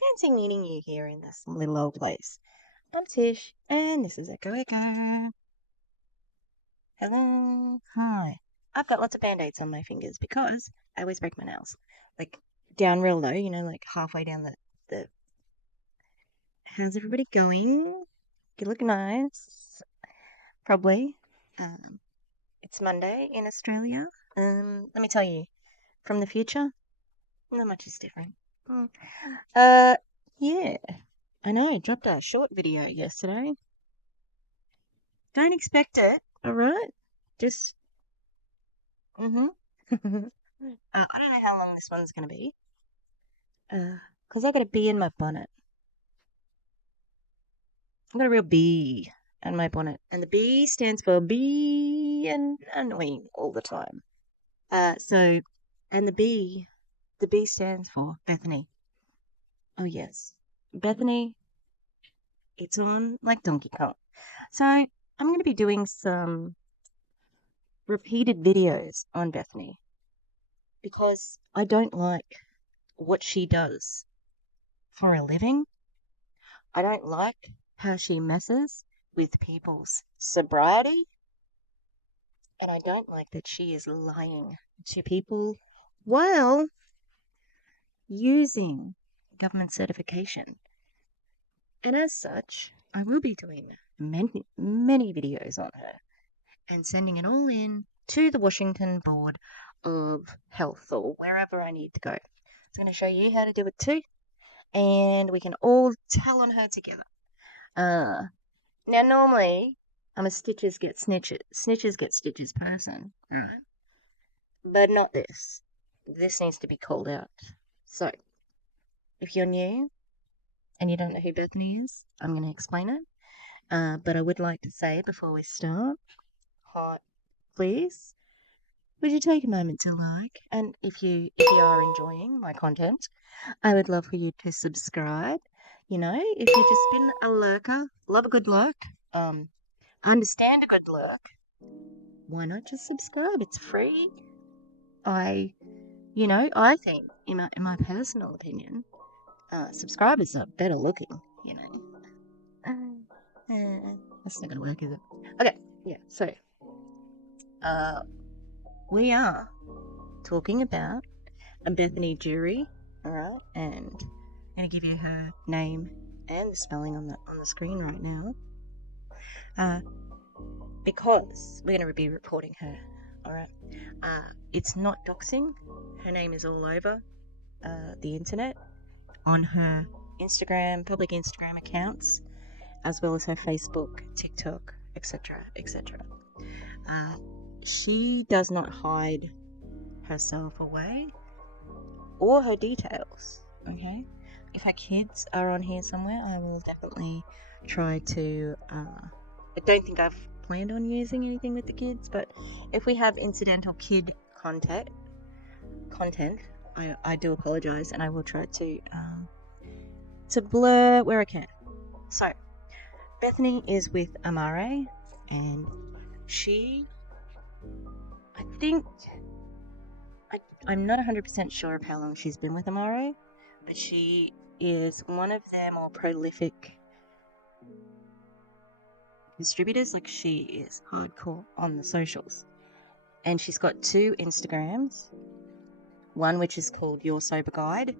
Fancy meeting you here in this little old place. I'm Tish, and this is Echo Echo. Hello. Hi. I've got lots of band-aids on my fingers because I always break my nails. Like, down real low, like halfway down the... How's everybody going? You look nice. Probably. It's Monday in Australia. Let me tell you, from the future, not much is different. Yeah. I know, I dropped a short video yesterday. Don't expect it, alright? Just, mm-hmm. I don't know how long this one's gonna be. Because I got a bee in my bonnet. I got a real bee in my bonnet. And the B stands for bee and annoying all the time. And the B stands for Bethany. Oh, yes. Bethany, it's on like Donkey Kong. So I'm going to be doing some repeated videos on Bethany because I don't like what she does for a living. I don't like how she messes with people's sobriety. And I don't like that she is lying to people while using government certification. And as such, I will be doing many, many videos on her and sending it all in to the Washington Board of Health or wherever I need to go. So I'm going to show you how to do it too, and we can all tell on her together. Now, normally, I'm a stitches get stitches person, alright? But not this. This needs to be called out. So, if you're new and you don't know who Bethany is, I'm going to explain it. But I would like to say before we start, hi, please, would you take a moment to like? And if you are enjoying my content, I would love for you to subscribe. If you've just been a lurker, love a good lurk, understand a good lurk, why not just subscribe? It's free. I think, in my personal opinion, subscribers are better looking, That's not gonna work, is it? Okay, yeah, so, we are talking about a Bethany Jury, alright, and I'm gonna give you her name and the spelling on the screen right now, because we're gonna be reporting her, alright? It's not doxing. Her name is all over the internet, on her public Instagram accounts, as well as her Facebook, TikTok, etc., etc. She does not hide herself away or her details, okay? If her kids are on here somewhere, I will definitely try to, I don't think I've planned on using anything with the kids, but if we have incidental kid content, I do apologize, and I will try to blur where I can. So, Bethany is with Amare, and I'm not 100% sure of how long she's been with Amare, but she is one of their more prolific distributors. Like, she is hardcore on the socials. And she's got 2 Instagrams, one which is called Your Sober Guide,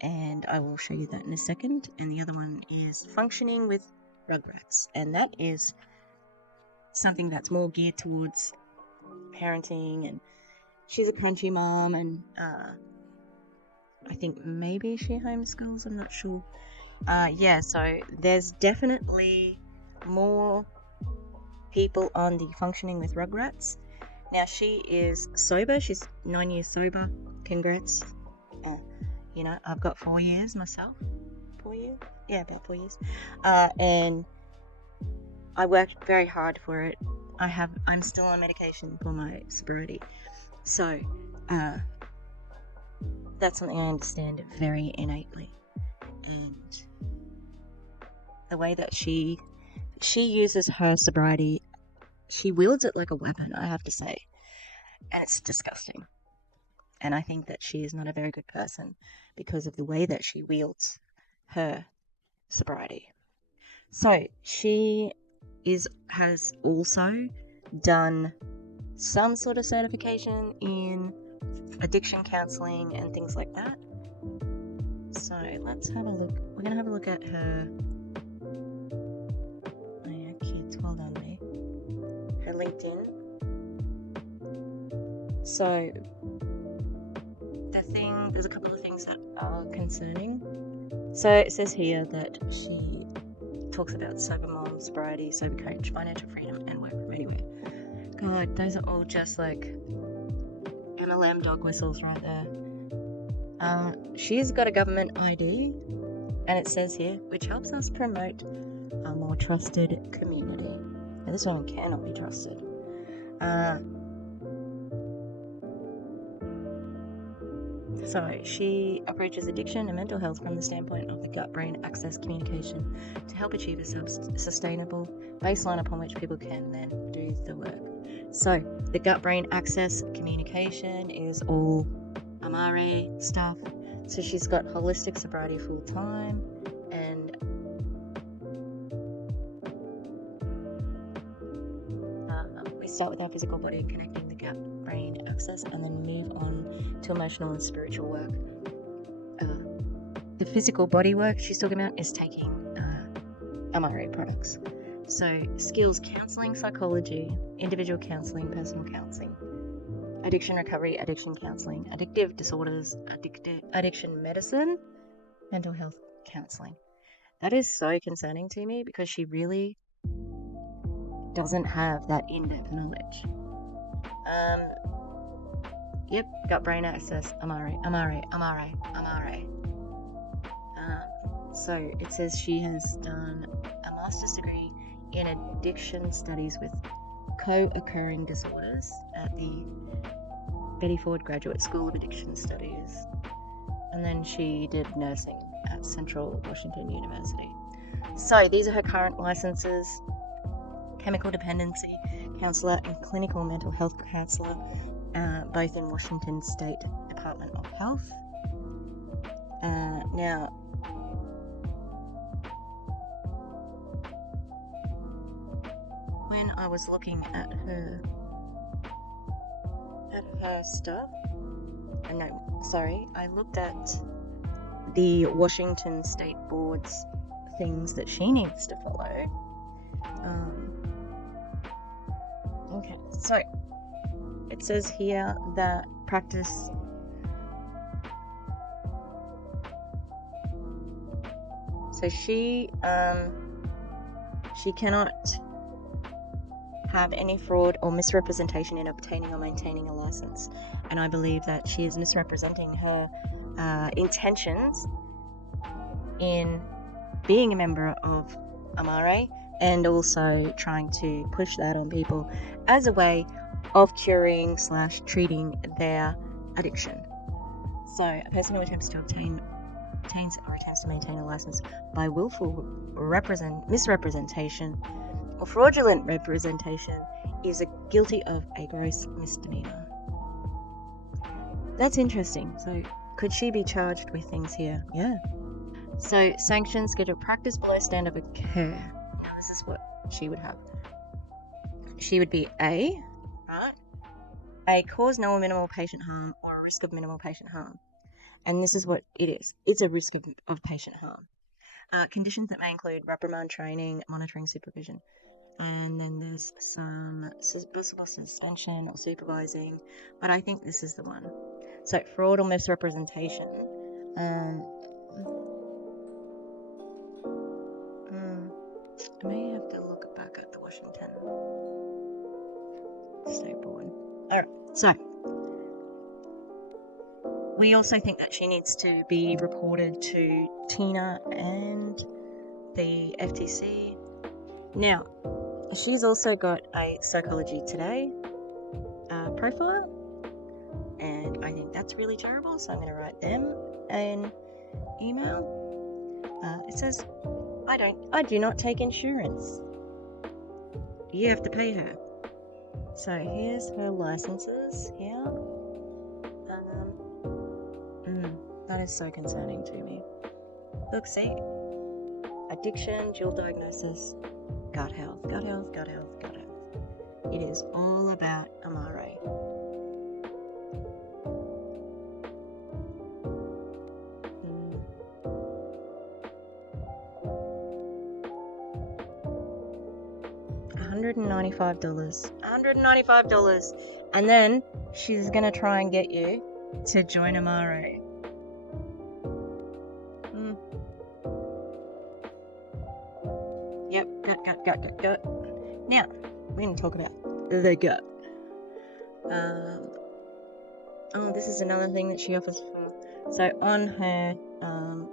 and I will show you that in a second, and the other one is Functioning with Rugrats, and that is something that's more geared towards parenting, and she's a crunchy mom, and I think maybe she homeschools, I'm not sure. So there's definitely more people on the Functioning with Rugrats. Now, she is sober. She's 9 years sober. Congrats. I've got 4 years myself. 4 years? Yeah, about 4 years. And I worked very hard for it. I'm still on medication for my sobriety. So, that's something I understand very innately. And the way that she uses her sobriety, she wields it like a weapon, I have to say. And it's disgusting. And I think that she is not a very good person because of the way that she wields her sobriety. So she has also done some sort of certification in addiction counselling and things like that. So let's have a look. We're going to have a look at her. Oh yeah, kids, well done me. Her LinkedIn. So there's a couple of things that are concerning. So it says here that she talks about sober mom, sobriety, sober coach, financial freedom, and work from anywhere. God, those are all just like MLM dog whistles right there. She's got a government ID, and it says here, which helps us promote a more trusted community. Now, this woman cannot be trusted. So she approaches addiction and mental health from the standpoint of the gut-brain axis communication to help achieve a sustainable baseline upon which people can then do the work. So the gut-brain axis communication is all Amare stuff. So she's got holistic sobriety full-time, and we start with our physical body, connecting the gut-brain axis, and then move on to emotional and spiritual work. The physical body work she's talking about is taking Amare products. So skills counselling, psychology, individual counselling, personal counselling, addiction recovery, addiction counselling, addictive disorders, addiction medicine, mental health counselling. That is so concerning to me because she really doesn't have that in-depth knowledge. Yep, gut brain access, Amare. So it says she has done a master's degree in addiction studies with co-occurring disorders at the Betty Ford Graduate School of Addiction Studies, and then she did nursing at Central Washington University. So these are her current licenses: chemical dependency counselor and clinical mental health counselor, both in Washington State Department of Health. Now, when I was looking at her stuff, I looked at the Washington State Board's things that she needs to follow. Okay, so it says here that practice so she cannot have any fraud or misrepresentation in obtaining or maintaining a license, and I believe that she is misrepresenting her intentions in being a member of Amare, and also trying to push that on people as a way of curing / treating their addiction. So a person who attempts to obtains or attempts to maintain a license by willful misrepresentation or fraudulent representation is guilty of a gross misdemeanor. That's interesting. So could she be charged with things here? Yeah. So sanctions: schedule practice below standard of care. Now this is what she would have. She would be A, cause no or minimal patient harm or a risk of minimal patient harm. And this is what it is. It's a risk of patient harm. Conditions that may include reprimand, training, monitoring, supervision. And then there's some possible suspension or supervising, but I think this is the one. So fraud or misrepresentation. I may have to look back at the Washington State Board. Alright, so we also think that she needs to be reported to Tina and the FTC. Now, she's also got a Psychology Today profile, and I think that's really terrible, so I'm going to write them an email. It says, I do not take insurance. You have to pay her. So here's her licenses here. That is so concerning to me. Look, see? Addiction, dual diagnosis, gut health, gut health, gut health, gut health. It is all about Amare. $195. $195. And then she's gonna try and get you to join Amare. Yep, gut. Now, we're gonna talk about the gut. Oh, this is another thing that she offers. So on her,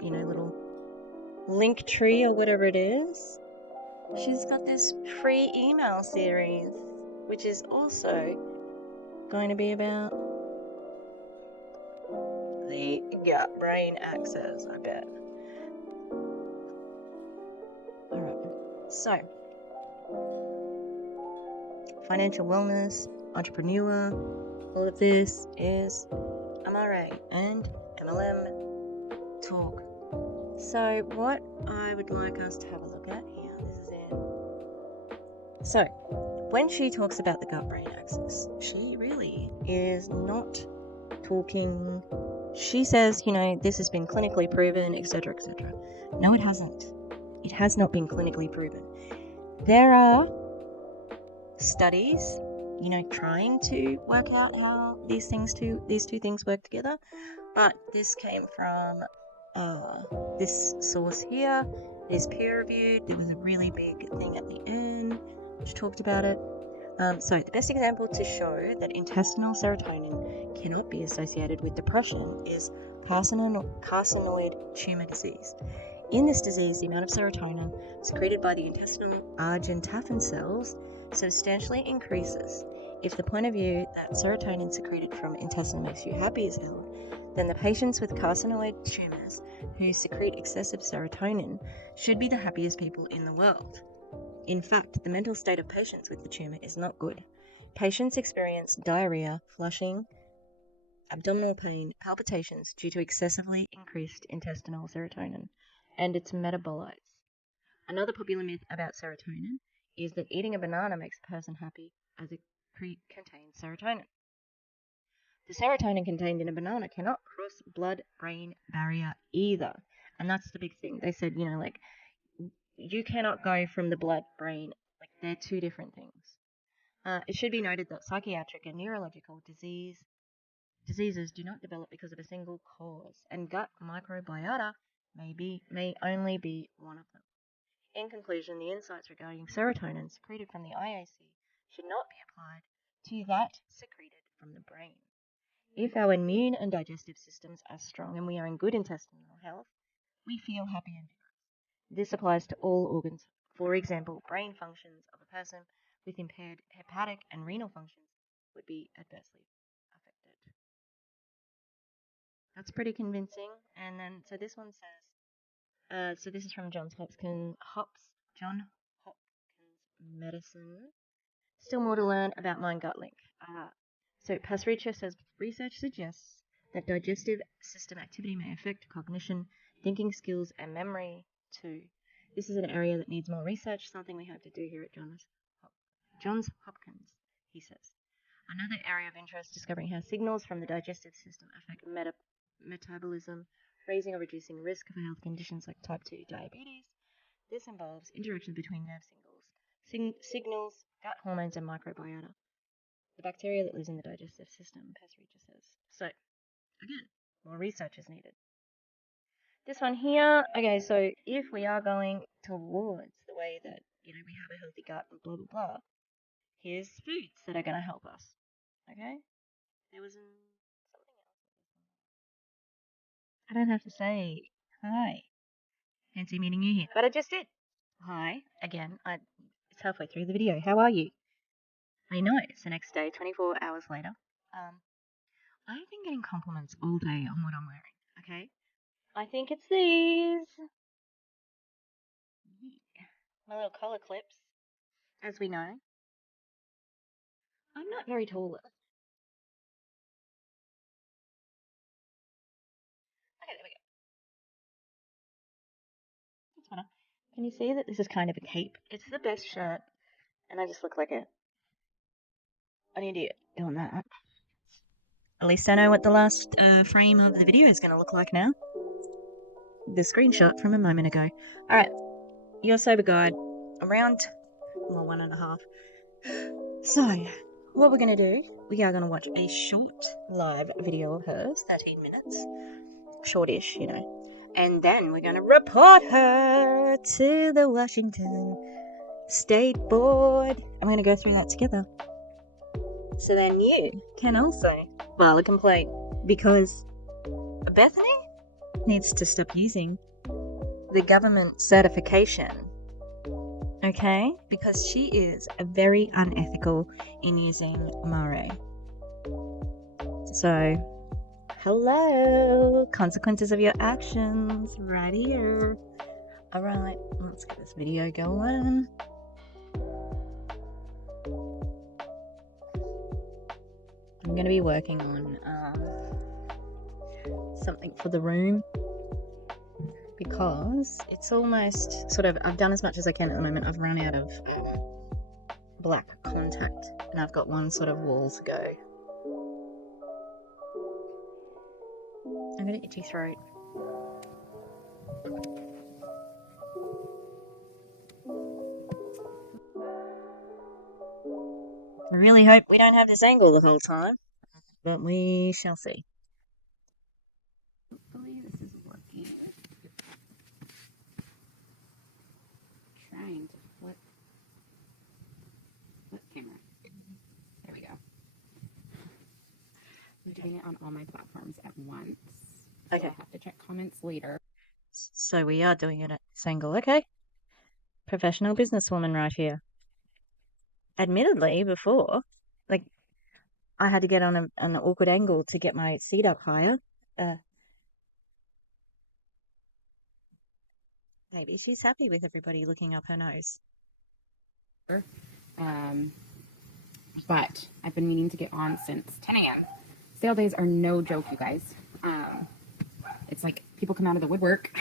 little link tree or whatever it is, she's got this free email series, which is also going to be about the gut-brain axis, I bet. Alright, so financial wellness, entrepreneur, all of this is Amare and MLM talk. So what I would like us to have a look at here, this is it. So when she talks about the gut-brain axis, she really is not talking. She says, this has been clinically proven, etc., etc. No, it hasn't. It has not been clinically proven. There are studies, trying to work out how these two things work together, but this came from this source here. It is peer-reviewed. There was a really big thing at the end which talked about it. So the best example to show that intestinal serotonin cannot be associated with depression is carcinoid tumor disease. In this disease, the amount of serotonin secreted by the intestinal argentaphin cells substantially increases. If the point of view that serotonin secreted from intestine makes you happy is held, then the patients with carcinoid tumors who secrete excessive serotonin should be the happiest people in the world. In fact, the mental state of patients with the tumor is not good. Patients experience diarrhea, flushing, abdominal pain, palpitations due to excessively increased intestinal serotonin and its metabolites. Another popular myth about serotonin is that eating a banana makes a person happy, as it contains serotonin. The serotonin contained in a banana cannot cross blood-brain barrier either, and that's the big thing. They said, you cannot go from the blood-brain, they're two different things. It should be noted that psychiatric and neurological diseases do not develop because of a single cause, and gut microbiota may only be one of them. In conclusion, the insights regarding serotonin secreted from the IAC should not be applied to that secreted from the brain. If our immune and digestive systems are strong and we are in good intestinal health, we feel happy and vigorous. This applies to all organs. For example, brain functions of a person with impaired hepatic and renal functions would be adversely affected. That's pretty convincing. And then, so this one says, so this is from Johns Hopkins Medicine. Still more to learn about mind gut link. So Pasricha says research suggests that digestive system activity may affect cognition, thinking skills, and memory too. This is an area that needs more research, something we have to do here at Johns Hopkins, he says. Another area of interest, discovering how signals from the digestive system affect metabolism, raising or reducing risk for health conditions like type 2 diabetes. This involves interactions between nerve signals, gut hormones, and microbiota. The bacteria that lives in the digestive system, Pasricha says. So, again, more research is needed. This one here, okay, so if we are going towards the way that, we have a healthy gut and blah, blah, blah, here's foods that are going to help us, okay? There was something else. I don't have to say hi. Fancy meeting you here. But I just did. Hi. Again, it's halfway through the video. How are you? I know it's the next day, 24 hours later. I've been getting compliments all day on what I'm wearing, okay? I think it's these. My little collar clips. As we know, I'm not very tall. Okay, there we go. Can you see that this is kind of a cape? It's the best shirt, and I just look like an idiot doing that. At least I know what the last frame of the video is going to look like now. The screenshot from a moment ago. Alright, your sober guide. Around, well, 1.5. So, what we're going to do, we are going to watch a short live video of hers, 13 minutes. Shortish, you know. And then we're going to report her to the Washington State Board. I'm going to go through that together. So then you can also file a complaint, because Bethany needs to stop using the government certification, okay? Because she is very unethical in using Amare. So, hello, consequences of your actions, right here. Alright, let's get this video going. I'm going to be working on something for the room, because it's almost sort of, I've done as much as I can at the moment. I've run out of black contact, and I've got one sort of wall to go. I've got an itchy throat. I really hope we don't have this angle the whole time, but we shall see. Hopefully this is working. Trying to flip camera. There we go. I'm doing it on all my platforms at once. Okay. So I'll have to check comments later. So we are doing it at this angle, okay? Professional businesswoman right here. Admittedly, before, like, I had to get on an awkward angle to get my seat up higher. Maybe she's happy with everybody looking up her nose. But I've been meaning to get on since 10 a.m. Sale days are no joke, you guys. It's like people come out of the woodwork,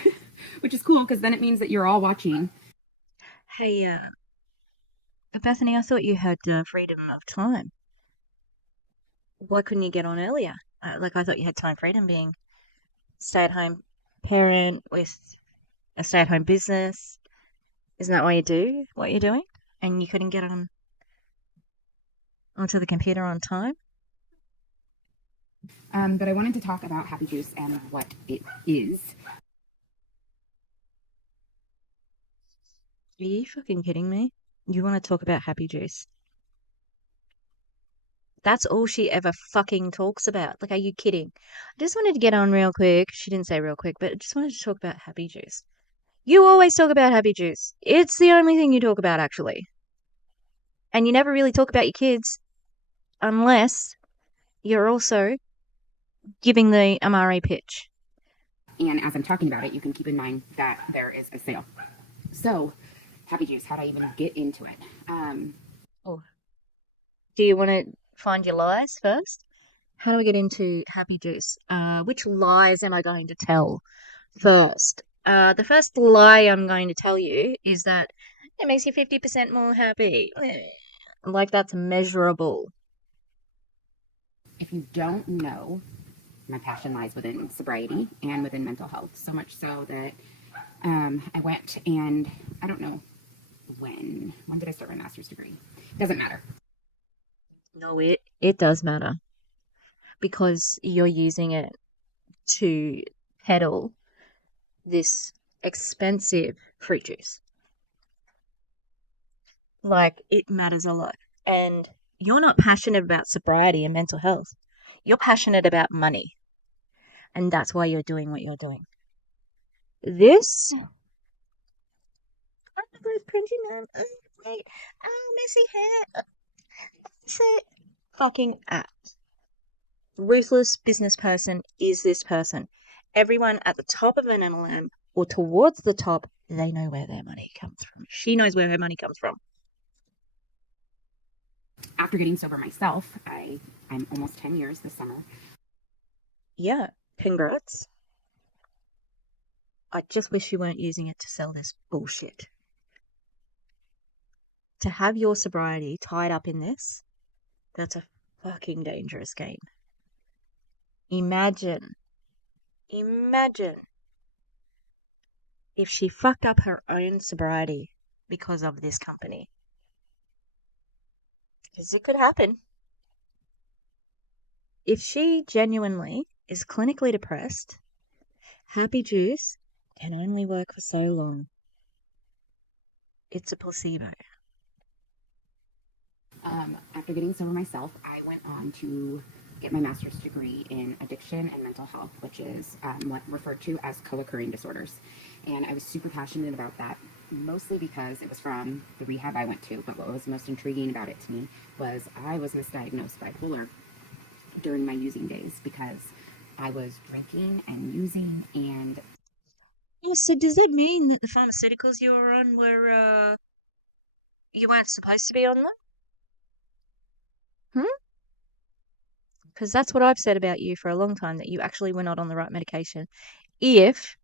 which is cool because then it means that you're all watching. Hey, Bethany, I thought you had freedom of time. Why couldn't you get on earlier? I thought you had time freedom, being stay-at-home parent with a stay-at-home business. Isn't that why you do what you're doing? And you couldn't get onto the computer on time? But I wanted to talk about Happy Juice and what it is. Are you fucking kidding me? You want to talk about Happy Juice? That's all she ever fucking talks about. Like, are you kidding? I just wanted to get on real quick. She didn't say real quick, but I just wanted to talk about Happy Juice. You always talk about Happy Juice. It's the only thing you talk about, actually. And you never really talk about your kids unless you're also giving the Amare pitch. And as I'm talking about it, you can keep in mind that there is a sale. So, Happy Juice, how do I even get into it? Do you want to find your lies first? How do we get into Happy Juice? Which lies am I going to tell first? The first lie I'm going to tell you is that it makes you 50% more happy. Like, that's measurable. If you don't know, my passion lies within sobriety and within mental health. So much so that I went and I don't know when did I start my master's degree? Doesn't matter. No, it does matter, because you're using it to peddle this expensive fruit juice. Like, it matters a lot. And you're not passionate about sobriety and mental health. You're passionate about money. And that's why you're doing what you're doing. This, printing them. Wait. Oh, messy hair. Say fucking act. Ruthless business person is this person. Everyone at the top of an MLM or towards the top, they know where their money comes from. She knows where her money comes from. After getting sober myself, I'm almost 10 years this summer. Yeah, congrats. I just wish you weren't using it to sell this bullshit. To have your sobriety tied up in this, that's a fucking dangerous game. Imagine, imagine if she fucked up her own sobriety because of this company. Because it could happen. If she genuinely is clinically depressed, happy juice can only work for so long. It's a placebo. After getting sober myself, I went on to get my master's degree in addiction and mental health, which is what referred to as co-occurring disorders. And I was super passionate about that, mostly because it was from the rehab I went to. But what was most intriguing about it to me was I was misdiagnosed bipolar during my using days because I was drinking and using and Oh, so does that mean that the pharmaceuticals you were on you weren't supposed to be on them? Hmm? Because that's what I've said about you for a long time, that you actually were not on the right medication. If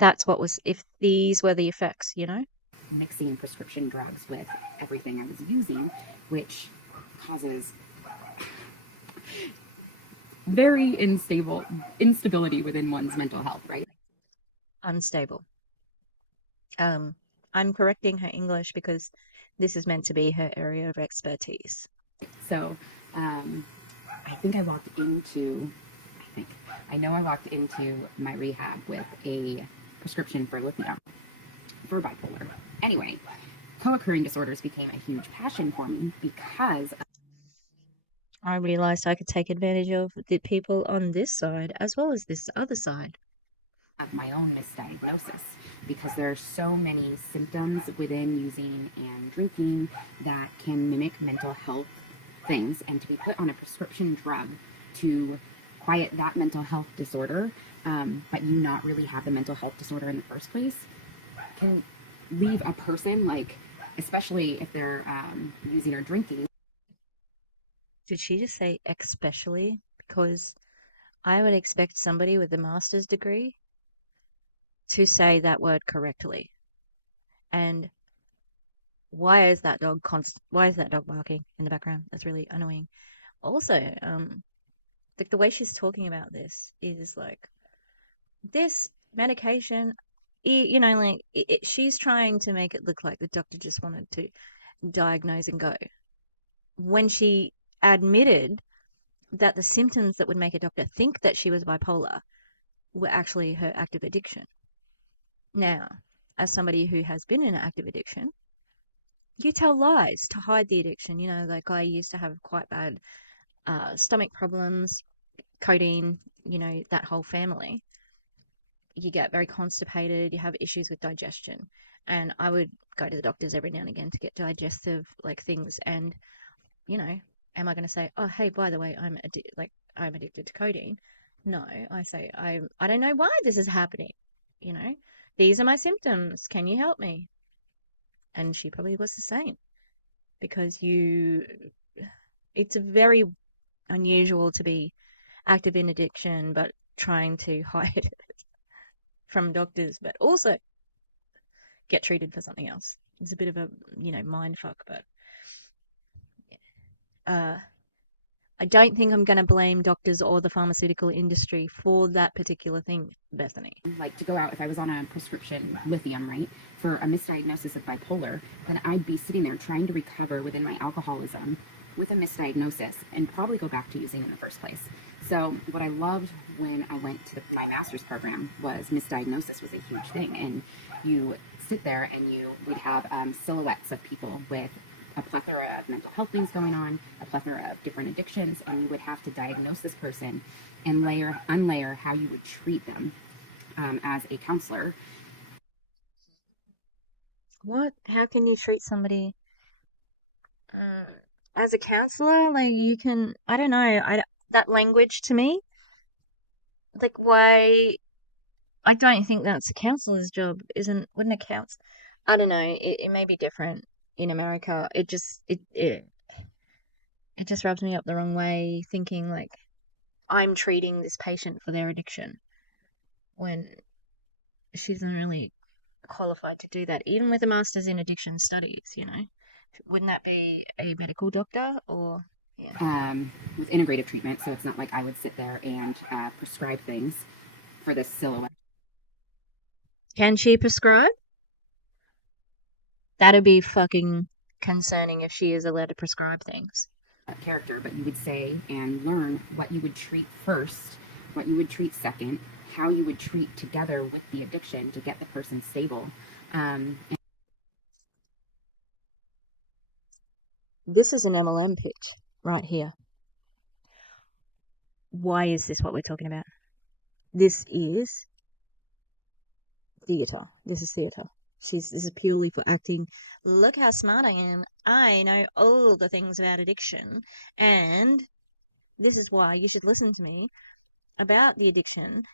if these were the effects, you know? mixing prescription drugs with everything I was using, which causes very instability within one's mental health, right? Unstable. I'm correcting her English because this is meant to be her area of expertise. So um, I think I walked into, I think, I know I walked into my rehab with a prescription for lithium for bipolar. Anyway, co-occurring disorders became a huge passion for me because I realized I could take advantage of the people on this side as well as this other side. of my own misdiagnosis, because there are so many symptoms within using and drinking that can mimic mental health things, and to be put on a prescription drug to quiet that mental health disorder, but you not really have the mental health disorder in the first place, can leave a person, like, especially if they're using or drinking. Did she just say especially? Because I would expect somebody with a master's degree to say that word correctly. And why is that dog barking in the background? That's really annoying. Also, the way she's talking about this is like this medication, you know, like she's trying to make it look like the doctor just wanted to diagnose and go. When she admitted that the symptoms that would make a doctor think that she was bipolar were actually her active addiction. Now, as somebody who has been in an active addiction, you tell lies to hide the addiction. You know, like I used to have quite bad stomach problems, codeine, you know, that whole family. You get very constipated, you have issues with digestion. And I would go to the doctors every now and again to get digestive like things. And, you know, am I going to say, oh, hey, by the way, I'm addicted to codeine? No, I say, I don't know why this is happening. You know, these are my symptoms. Can you help me? And she probably was the same because it's very unusual to be active in addiction, but trying to hide it from doctors, but also get treated for something else. It's a bit of a, you know, mind fuck, but uh, I don't think I'm going to blame doctors or the pharmaceutical industry for that particular thing, Bethany. Like, to go out, if I was on a prescription lithium, right, for a misdiagnosis of bipolar, then I'd be sitting there trying to recover within my alcoholism with a misdiagnosis and probably go back to using in the first place. So what I loved when I went to my master's program was misdiagnosis was a huge thing. And you sit there and you would have silhouettes of people with a plethora of mental health things going on, a plethora of different addictions, and you would have to diagnose this person and unlayer how you would treat them as a counselor. What? How can you treat somebody uh, as a counselor? Like you can, I don't know. That language to me, like why? I don't think that's a counselor's job, isn't? Wouldn't a counsel? I don't know. It may be different in America. It just rubs me up the wrong way, thinking like I'm treating this patient for their addiction when she's not really qualified to do that, even with a master's in addiction studies. Wouldn't that be a medical doctor or, yeah? With integrative treatment, so it's not like I would sit there and prescribe things for this silhouette Can she prescribe? That'd be fucking concerning if she is allowed to prescribe things. character, but you would say and learn what you would treat first, what you would treat second, how you would treat together with the addiction to get the person stable. This is an MLM pitch right here. Why is this what we're talking about? This is theatre. This is theatre. This is purely for acting. Look how smart I am. I know all the things about addiction, and this is why you should listen to me about the addiction.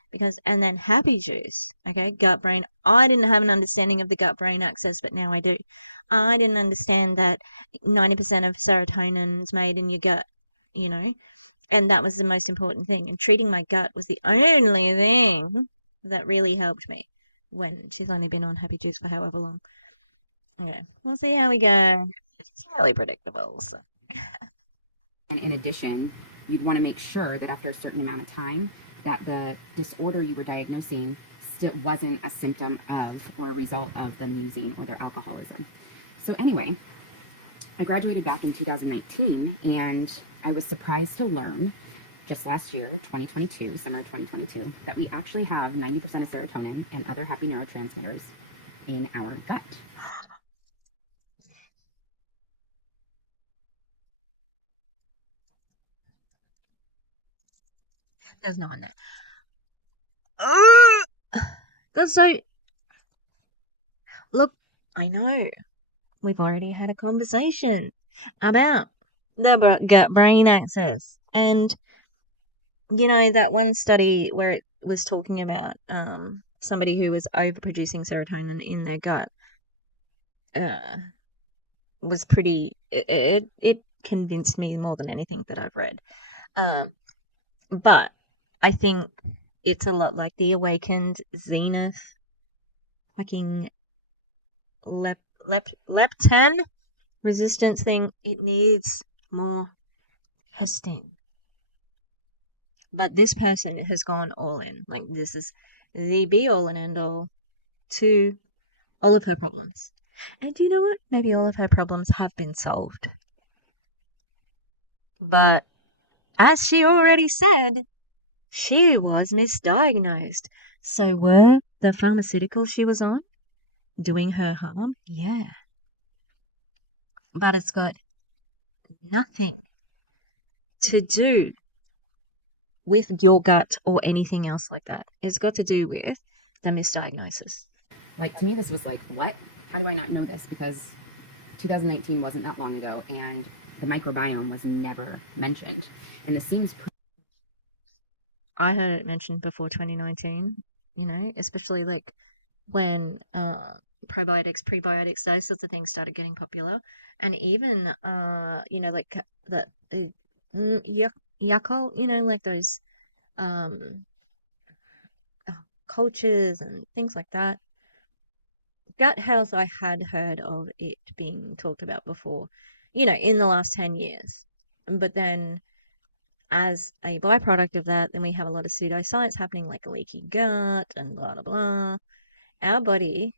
And then happy juice, okay, gut brain. I didn't have an understanding of the gut brain axis, but now I do. I didn't understand that 90% of serotonin is made in your gut, you know, and that was the most important thing. And treating my gut was the only thing that really helped me when she's only been on happy juice for however long. Okay, we'll see how we go. It's really predictable. So. And in addition, you'd want to make sure that after a certain amount of time, that the disorder you were diagnosing still wasn't a symptom of or a result of them using or their alcoholism. So anyway, I graduated back in 2019, and I was surprised to learn just last year, 2022, summer 2022, that we actually have 90% of serotonin and other happy neurotransmitters in our gut. There's no one there. That's so. Look, I know. We've already had a conversation about the gut brain axis. And, that one study where it was talking about somebody who was overproducing serotonin in their gut uh, was pretty. It convinced me more than anything that I've read. Um, but I think it's a lot like the awakened zenith fucking leptin resistance thing. It needs more testing. But this person has gone all in. Like, this is the be all and end all to all of her problems. And do you know what? Maybe all of her problems have been solved. But as she already said, she was misdiagnosed. So were the pharmaceuticals she was on doing her harm? Yeah. But it's got nothing to do with your gut or anything else like that. It's got to do with the misdiagnosis. Like, to me, this was like, what? How do I not know this? Because 2019 wasn't that long ago, and the microbiome was never mentioned. And this seems I heard it mentioned before 2019, especially like when probiotics, prebiotics, those sorts of things started getting popular. And even, like the Yakult, like those um, cultures and things like that. Gut health, I had heard of it being talked about before, in the last 10 years. But then, as a byproduct of that, then we have a lot of pseudoscience happening, like a leaky gut and blah, blah, blah. Our body,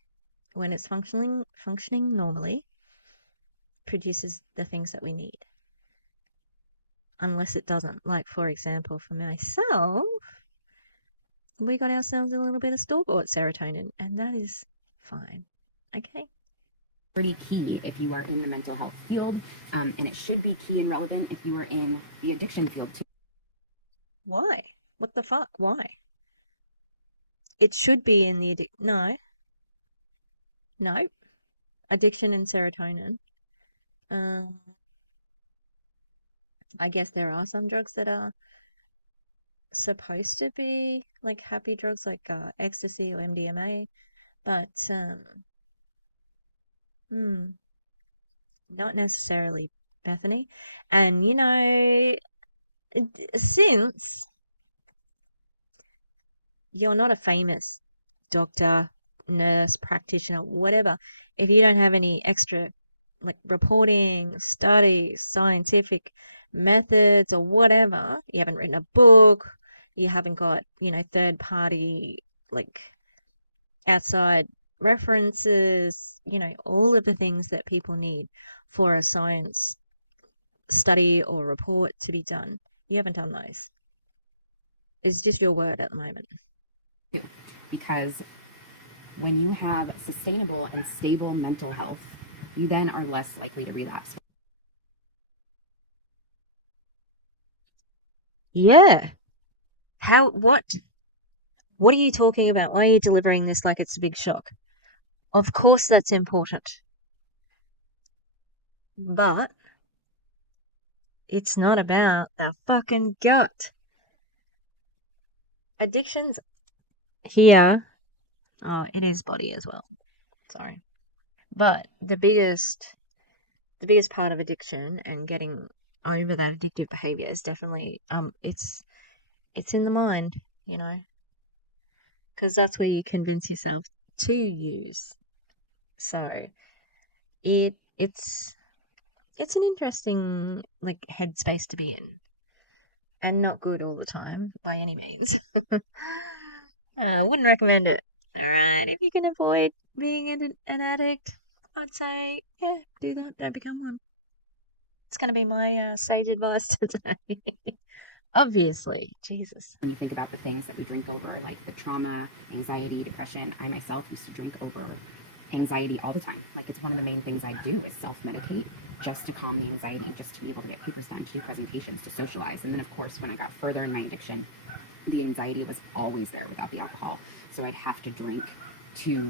when it's functioning normally, produces the things that we need. Unless it doesn't. Like, for example, for myself, we got ourselves a little bit of store-bought serotonin, and that is fine. Okay? pretty key if you are in the mental health field, and it should be key and relevant if you are in the addiction field too. Why? What the fuck? Why? It should be in the no, no, addiction and serotonin. Um, I guess there are some drugs that are supposed to be like happy drugs, like ecstasy or MDMA, but hmm, not necessarily Bethany. And since you're not a famous doctor, nurse, practitioner, whatever, if you don't have any extra like reporting, studies, scientific methods, or whatever, you haven't written a book, you haven't got, third party, like outside references, all of the things that people need for a science study or report to be done. You haven't done those. It's just your word at the moment. Because when you have sustainable and stable mental health, you then are less likely to relapse. Yeah. What are you talking about? Why are you delivering this like it's a big shock? Of course that's important. But it's not about the fucking gut. Addictions here. Oh, it is body as well. Sorry. But the biggest part of addiction and getting over that addictive behavior is definitely it's in the mind, because that's where you convince yourself to use. So it's an interesting like headspace to be in, and not good all the time by any means. Wouldn't recommend it. All right, if you can avoid being an addict, I'd say yeah, do that. Don't become one. It's going to be my sage advice today. Obviously, Jesus. When you think about the things that we drink over, like the trauma, anxiety, depression, I myself used to drink over anxiety all the time. Like it's one of the main things I do is self-medicate just to calm the anxiety, just to be able to get papers done, to do presentations, to socialize. And then of course, when I got further in my addiction, the anxiety was always there without the alcohol. So I'd have to drink to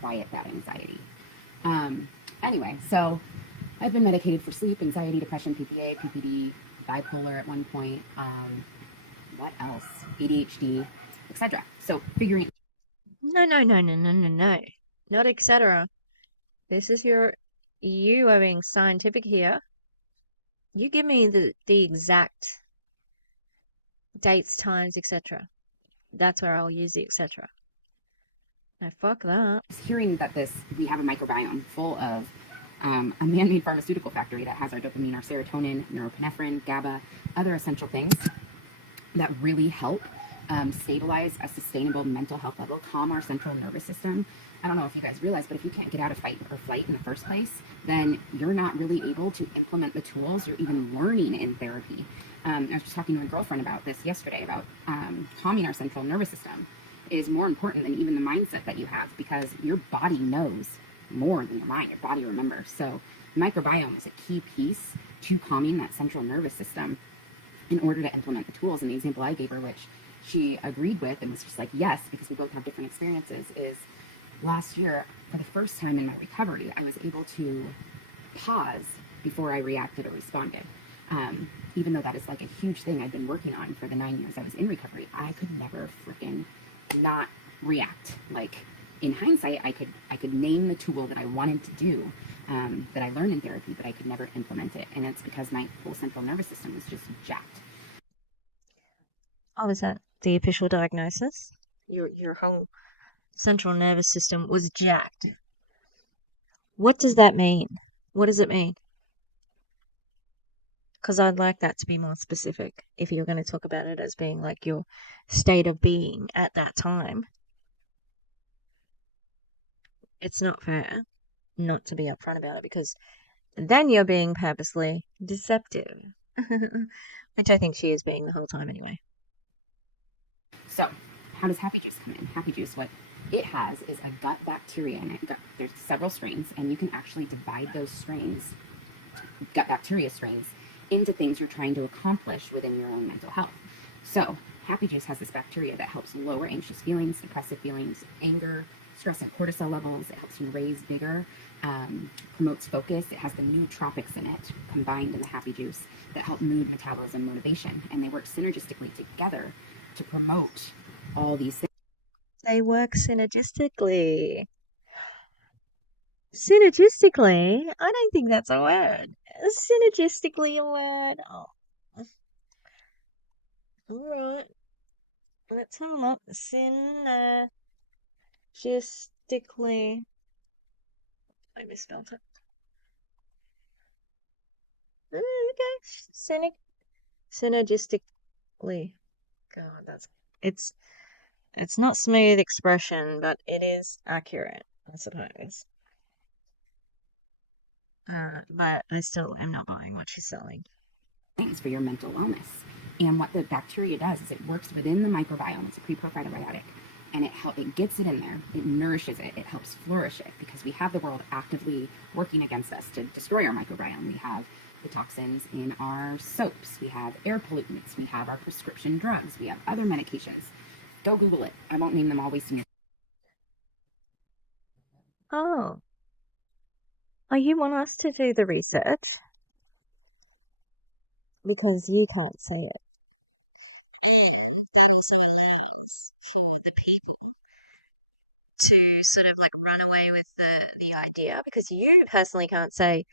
quiet that anxiety. Anyway, so I've been medicated for sleep, anxiety, depression, PPA, PPD, bipolar at one point. What else? ADHD, etc. So figuring. No, no, no, no, no, no, no. Not etc. This is you are being scientific here. You give me the exact dates, times, etc. That's where I'll use the etc. No, fuck that. Hearing that we have a microbiome full of a man-made pharmaceutical factory that has our dopamine, our serotonin, norepinephrine, GABA, other essential things that really help stabilize a sustainable mental health level, calm our central nervous system. I don't know if you guys realize, but if you can't get out of fight or flight in the first place, then you're not really able to implement the tools you're even learning in therapy. I was just talking to a girlfriend about this yesterday, about calming our central nervous system is more important than even the mindset that you have, because your body knows more than your mind. Your body remembers. So microbiome is a key piece to calming that central nervous system in order to implement the tools. And the example I gave her, which she agreed with and was just like, yes, because we both have different experiences, is last year, for the first time in my recovery, I was able to pause before I reacted or responded. Even though that is like a huge thing I've been working on for the 9 years I was in recovery, I could never freaking not react. Like in hindsight, I could name the tool that I wanted to do, that I learned in therapy, but I could never implement it. And it's because my whole central nervous system was just jacked. Oh, is that the official diagnosis? Your whole central nervous system was jacked. What does that mean? What does it mean? Because I'd like that to be more specific if you're going to talk about it as being like your state of being at that time. It's not fair not to be upfront about it, because then you're being purposely deceptive. Which I think she is being the whole time anyway. So, how does Happy Juice come in? Happy Juice, what it has is a gut bacteria in it. There's several strains, and you can actually divide those strains, gut bacteria strains, into things you're trying to accomplish within your own mental health. So, Happy Juice has this bacteria that helps lower anxious feelings, depressive feelings, anger, stress and cortisol levels. It helps you raise vigor, promotes focus. It has the nootropics in it combined in the Happy Juice that help mood, metabolism, motivation, and they work synergistically together to promote all these things. They work synergistically. Synergistically? I don't think that's a word. Synergistically a word? Oh. Alright. Let's have a look. Synergistically. I misspelled it. Okay. Synergistically. God, it's it's not smooth expression, but it is accurate, I suppose. But I still am not buying what she's selling. Things for your mental wellness. And what the bacteria does is it works within the microbiome. It's a pre-probiotic, and it gets it in there. It nourishes it. It helps flourish it, because we have the world actively working against us to destroy our microbiome. We have the toxins in our soaps. We have air pollutants. We have our prescription drugs. We have other medications. Go Google it. I won't name them all, wasting your. Oh. Oh, you want us to do the research? Because you can't say it. That also allows for the people to sort of like run away with the idea, because you personally can't say,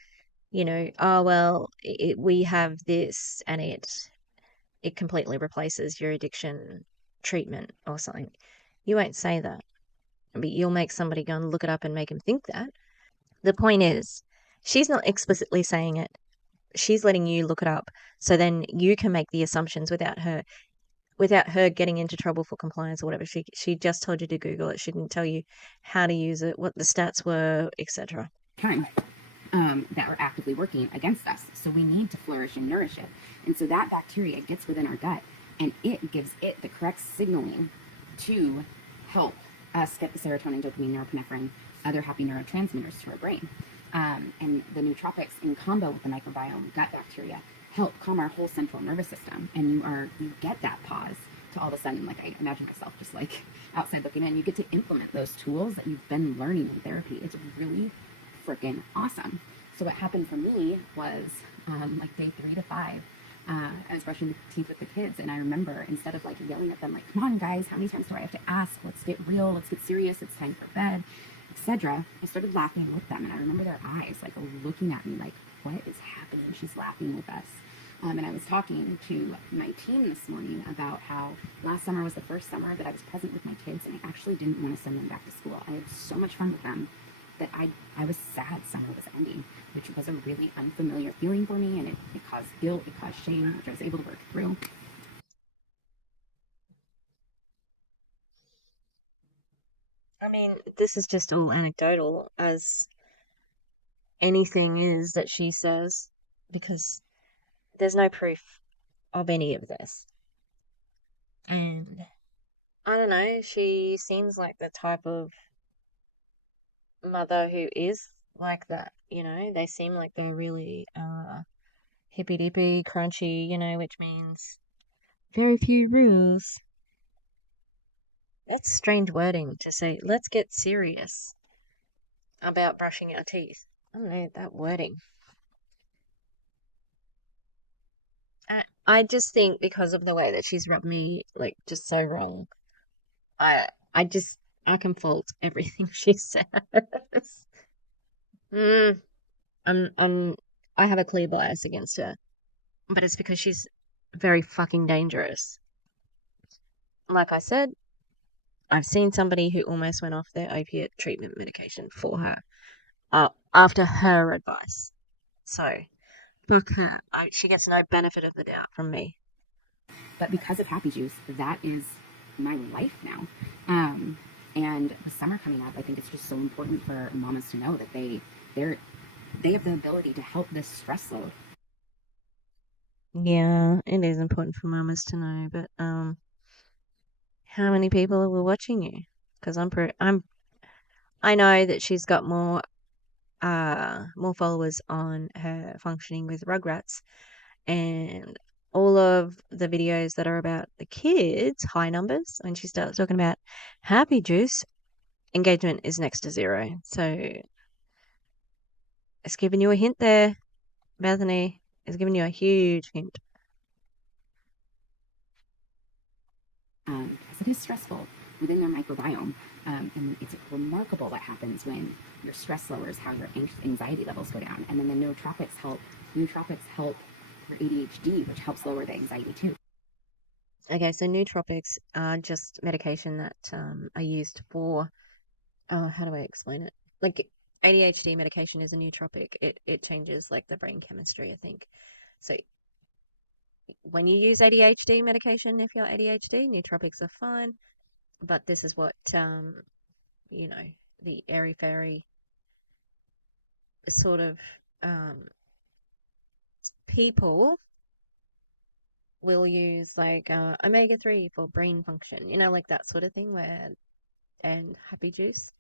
oh well, we have this and it completely replaces your addiction treatment or something. You won't say that, but you'll make somebody go and look it up and make him think that. The point is, she's not explicitly saying it. She's letting you look it up, so then you can make the assumptions without her getting into trouble for compliance or whatever. She just told you to Google it. She didn't tell you how to use it, what the stats were, etc. Time that are actively working against us. So we need to flourish and nourish it. And so that bacteria gets within our gut, and it gives it the correct signaling to help us get the serotonin, dopamine, norepinephrine, other happy neurotransmitters to our brain. And the nootropics, in combo with the microbiome gut bacteria, help calm our whole central nervous system. And you get that pause to all of a sudden, like, I imagine myself just like outside looking in, and you get to implement those tools that you've been learning in therapy. It's really freaking awesome. So what happened for me was like day 3 to 5, I was brushing teeth with the kids, and I remember, instead of like yelling at them like, come on guys, how many times do I have to ask, let's get real, let's get serious, it's time for bed, etc., I started laughing with them. And I remember their eyes like looking at me like, what is happening? She's laughing with us. And I was talking to my team this morning about how last summer was the first summer that I was present with my kids, and I actually didn't want to send them back to school. I had so much fun with them that I was sad summer was ending, which was a really unfamiliar feeling for me, and it caused guilt, it caused shame, which I was able to work through. I mean, this is just all anecdotal, as anything is that she says, because there's no proof of any of this. And I don't know, she seems like the type of mother who is like that, They seem like they're really hippy dippy, crunchy, which means very few rules. That's strange wording to say, let's get serious about brushing our teeth. I don't know, that wording. I just think because of the way that she's rubbed me, like, just so wrong, I I just I can fault everything she says. Mm, I'm I have a clear bias against her, but it's because she's very fucking dangerous. Like I said, I've seen somebody who almost went off their opiate treatment medication for her, after her advice. So, fuck her. She gets no benefit of the doubt from me. But because of Happy Juice, that is my life now. And with summer coming up, I think it's just so important for mamas to know that they have the ability to help this stress load. Yeah, it is important for mamas to know, but how many people are watching you? Because I know that she's got more followers on her functioning with Rugrats, and all of the videos that are about the kids, high numbers. When she starts talking about Happy Juice, engagement is next to zero. So it's giving you a hint there, Bethany. It's giving you a huge hint. Because it is stressful within their microbiome. And it's remarkable what happens when your stress lowers, how your anxiety levels go down. And then the nootropics help your ADHD, which helps lower the anxiety too. Okay, so nootropics are just medication that are used for how do I explain it? Like ADHD medication is a nootropic. It changes like the brain chemistry, I think. So when you use ADHD medication, if you're ADHD, nootropics are fine. But this is what you know, the airy fairy sort of um people will use like omega-3 for brain function, like that sort of thing where and happy juice.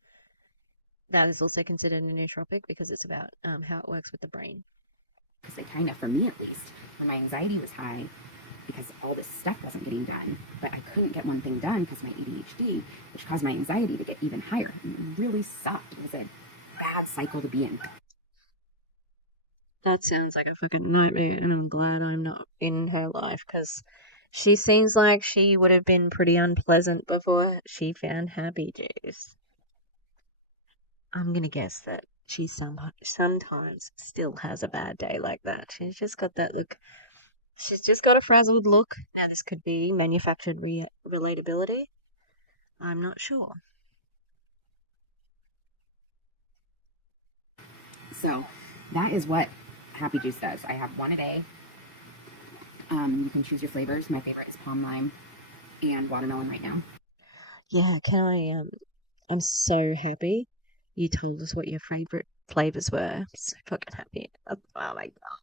That is also considered a nootropic because it's about how it works with the brain. Because they kind of, for me at least, when my anxiety was high, because all this stuff wasn't getting done, but I couldn't get one thing done because of my ADHD, which caused my anxiety to get even higher. And it really sucked. It was a bad cycle to be in. That sounds like a fucking nightmare, and I'm glad I'm not in her life because she seems like she would have been pretty unpleasant before she found happy juice. I'm gonna guess that she sometimes still has a bad day like that. She's just got that look. She's just got a frazzled look. Now, this could be manufactured relatability. I'm not sure. So that is what Happy Juice does. I have one a day. You can choose your flavors. My favorite is palm lime and watermelon right now. Yeah, can I? I'm so happy you told us what your favorite flavors were. I'm so fucking happy. Oh my god!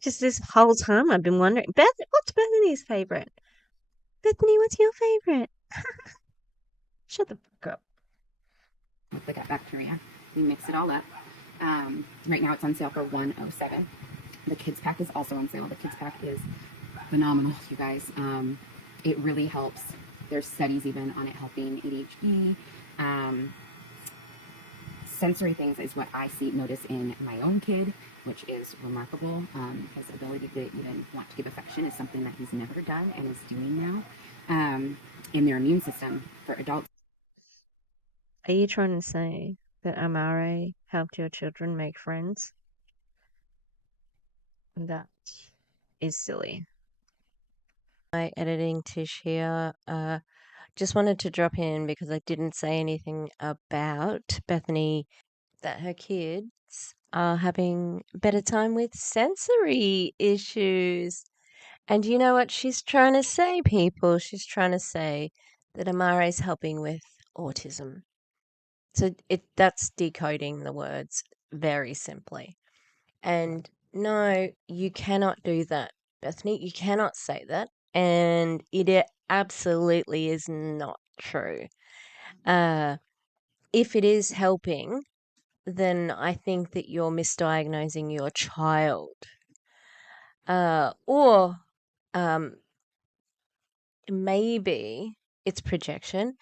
Just this whole time I've been wondering, what's Bethany's favorite? Bethany, what's your favorite? Shut the fuck up. With the gut bacteria, we mix it all up. Right now it's on sale for $107. The kids pack is also on sale. The kids pack is phenomenal, you guys. It really helps. There's studies even on it helping ADHD. Sensory things is what I notice in my own kid, which is remarkable. His ability to even want to give affection is something that he's never done and is doing now. In their immune system for adults. Are you trying to say that Amare helped your children make friends? That is silly. My editing Tish here. Just wanted to drop in because I didn't say anything about Bethany that her kids are having better time with sensory issues. And you know what she's trying to say, people? She's trying to say that Amare's helping with autism. So that's decoding the words very simply. And no, you cannot do that, Bethany. You cannot say that. And it absolutely is not true. If it is helping, then I think that you're misdiagnosing your child. Or maybe it's projection.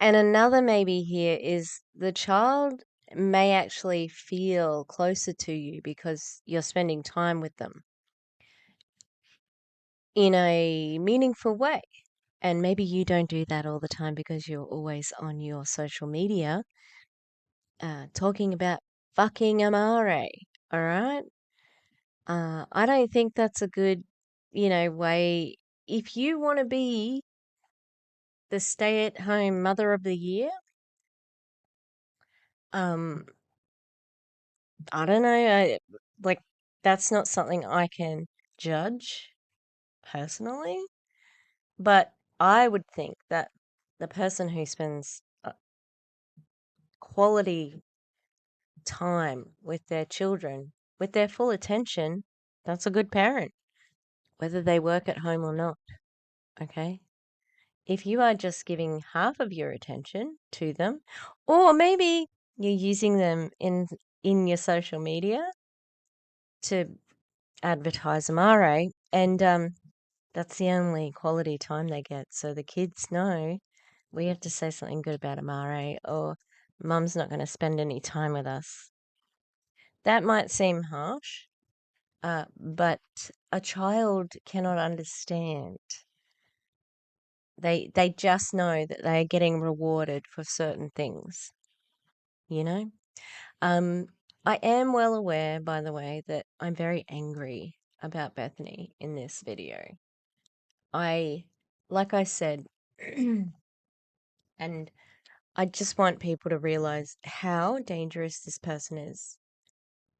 And another maybe here is the child may actually feel closer to you because you're spending time with them in a meaningful way. And maybe you don't do that all the time because you're always on your social media talking about fucking Amare. All right? I don't think that's a good, way. If you want to be the stay-at-home mother of the year, um, I don't know. Like, that's not something I can judge personally, but I would think that the person who spends quality time with their children, with their full attention, that's a good parent, whether they work at home or not. Okay? If you are just giving half of your attention to them, or maybe you're using them in your social media to advertise Amare, and that's the only quality time they get. So the kids know we have to say something good about Amare, or Mum's not going to spend any time with us. That might seem harsh, but a child cannot understand. They just know that they are getting rewarded for certain things, you know? Um, I am well aware, by the way, that I'm very angry about Bethany in this video. Like I said, and I just want people to realize how dangerous this person is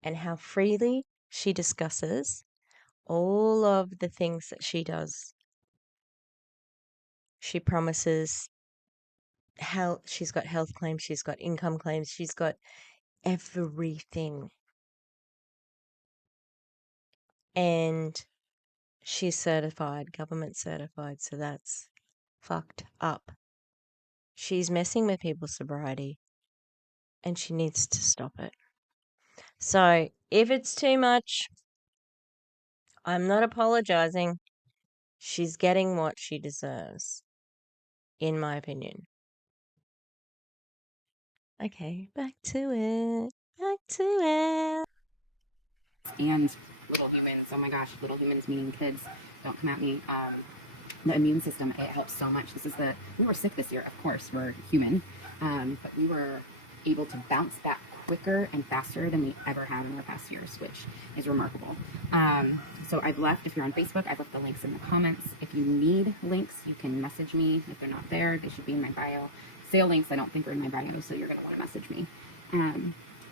and how freely she discusses all of the things that she does. She promises health, she's got health claims, she's got income claims, she's got everything. And she's certified, government certified, so that's fucked up. She's messing with people's sobriety and she needs to stop it. So if it's too much, I'm not apologizing. She's getting what she deserves, in my opinion. Okay, back to it. Back to it. And little humans, oh my gosh, little humans meaning kids, don't come at me. The immune system, it helps so much. We were sick this year, of course, we're human, but we were able to bounce back quicker and faster than we ever have in the past years, which is remarkable. So I've left, if you're on Facebook, I've left the links in the comments. If you need links, you can message me. If they're not there, they should be in my bio. Sale links, I don't think are in my bio, so you're going to want to message me.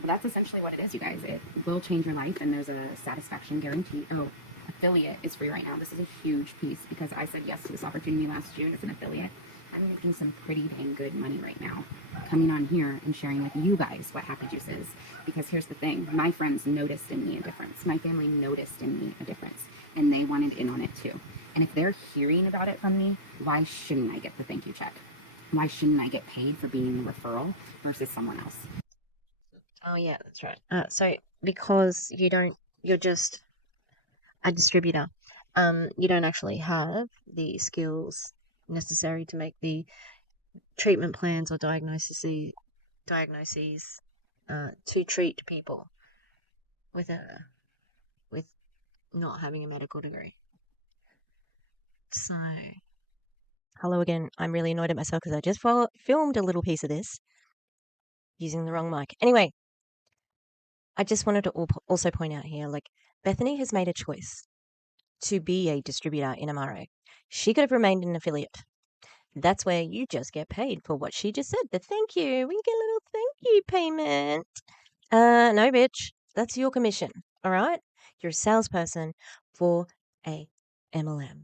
But that's essentially what it is, you guys. It will change your life, and there's a satisfaction guarantee. Oh, affiliate is free right now. This is a huge piece because I said yes to this opportunity last June as an affiliate. I'm making some pretty dang good money right now coming on here and sharing with you guys what Happy Juice is. Because here's the thing, my friends noticed in me a difference. My family noticed in me a difference, and they wanted in on it too. And if they're hearing about it from me, why shouldn't I get the thank you check? Why shouldn't I get paid for being the referral versus someone else? Oh yeah, that's right. So because you're just a distributor, you don't actually have the skills necessary to make the treatment plans or diagnoses to treat people with with not having a medical degree. So, hello again. I'm really annoyed at myself because I just filmed a little piece of this using the wrong mic. Anyway, I just wanted to also point out here, like, Bethany has made a choice to be a distributor in Amare. She could have remained an affiliate. That's where you just get paid for what she just said. The thank you. We get a little thank you payment. No, bitch. That's your commission. All right? You're a salesperson for a MLM.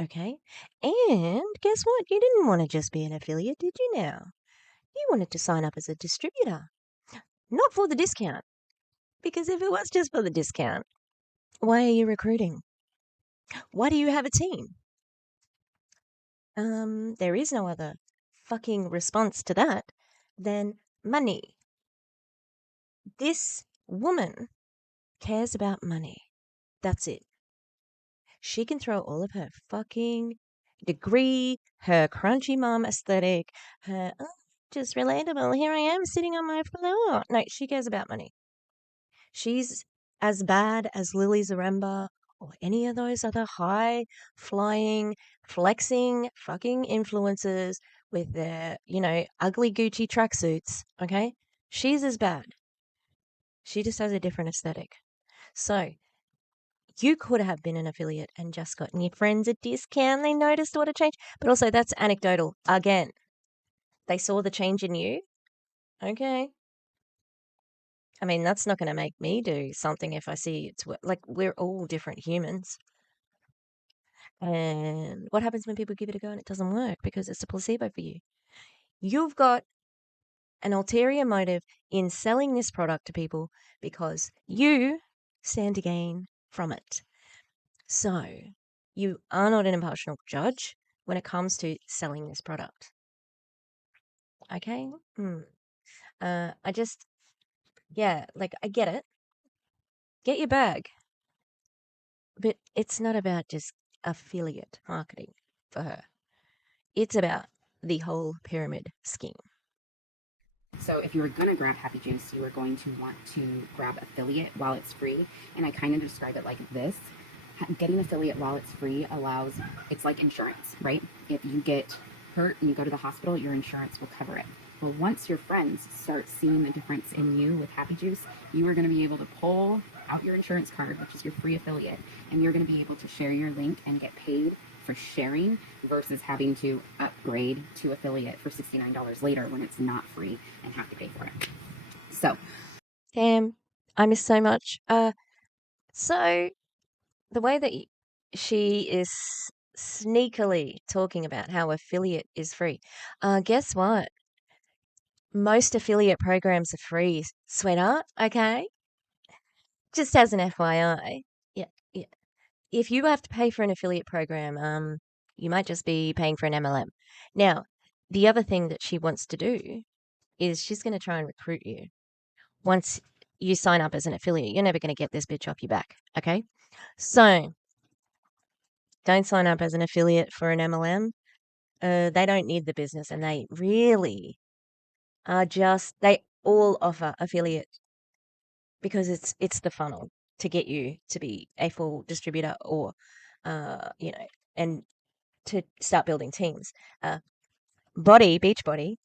Okay? And guess what? You didn't want to just be an affiliate, did you now? You wanted to sign up as a distributor. Not for the discount. Because if it was just for the discount, why are you recruiting? Why do you have a team? There is no other fucking response to that than money. This woman cares about money. That's it. She can throw all of her fucking degree, her crunchy mom aesthetic, her just relatable. Here I am sitting on my floor. No, she cares about money. She's as bad as Lily Zaremba or any of those other high flying, flexing fucking influencers with their, ugly Gucci tracksuits. Okay. She's as bad. She just has a different aesthetic. So you could have been an affiliate and just gotten your friends a discount. They noticed what a change. But also, that's anecdotal. Again, they saw the change in you. Okay. I mean, that's not going to make me do something if I see it's like we're all different humans. And what happens when people give it a go and it doesn't work because it's a placebo for you? You've got an ulterior motive in selling this product to people because you stand to gain from it. So you are not an impartial judge when it comes to selling this product. Okay? I just, yeah, like I get it. Get your bag. But it's not about just affiliate marketing for her. It's about the whole pyramid scheme. So if you were going to grab Happy Juice, you are going to want to grab affiliate while it's free. And I kind of describe it like this. Getting affiliate while it's free it's like insurance, right? If you get hurt and you go to the hospital, your insurance will cover it. Well, once your friends start seeing the difference in you with Happy Juice, you are going to be able to pull out your insurance card, which is your free affiliate, and you're going to be able to share your link and get paid for sharing versus having to upgrade to affiliate for $69 later when it's not free and have to pay for it. So, Damn, I miss so much. So the way that she is sneakily talking about how affiliate is free. Guess what? Most affiliate programs are free, sweetheart. Okay, just as an FYI. Yeah, yeah. If you have to pay for an affiliate program, you might just be paying for an MLM. Now, the other thing that she wants to do is she's going to try and recruit you. Once you sign up as an affiliate, you're never going to get this bitch off your back. Okay, so don't sign up as an affiliate for an MLM. They don't need the business, and they really are just they all offer affiliate because it's the funnel to get you to be a full distributor or and to start building teams. Beachbody,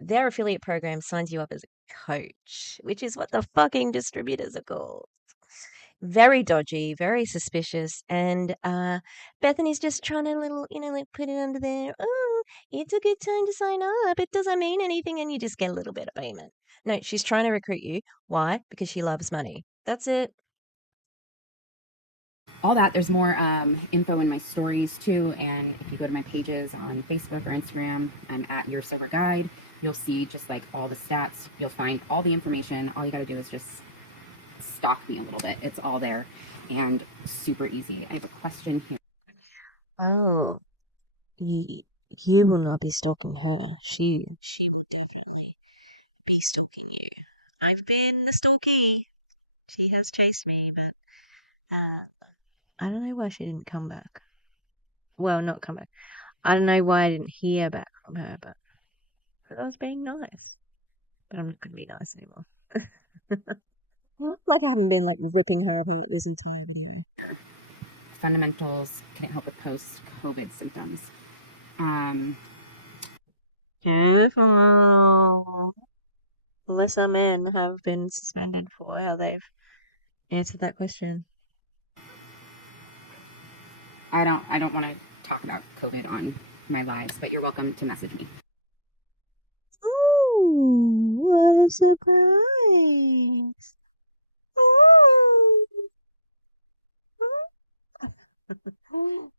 their affiliate program signs you up as a coach, which is what the fucking distributors are called. Very dodgy, very suspicious, and Bethany's just trying to like put it under there. Oh, it's a good time to sign up. It doesn't mean anything, and you just get a little bit of payment. No, she's trying to recruit you. Why? Because she loves money. That's it. all that, there's more info in my stories too. And if you go to my pages on Facebook or Instagram, I'm at Your Sober Guide. You'll see just like all the stats. You'll find all the information. All you got to do is just stalk me a little bit. It's all there and super easy. I have a question here. Oh, you will not be stalking her. She will definitely be stalking you. I've been the stalky. She has chased me, but I don't know why she didn't come back. Well, not come back. I don't know why I didn't hear back from her, but because I was being nice. But I'm not going to be nice anymore. Like I haven't been like ripping her apart this entire video. Fundamentals can help with post-COVID symptoms. Careful. Lesser men have been suspended for how they've answered that question. I don't want to talk about COVID on my lives, but you're welcome to message me. Ooh, what a surprise.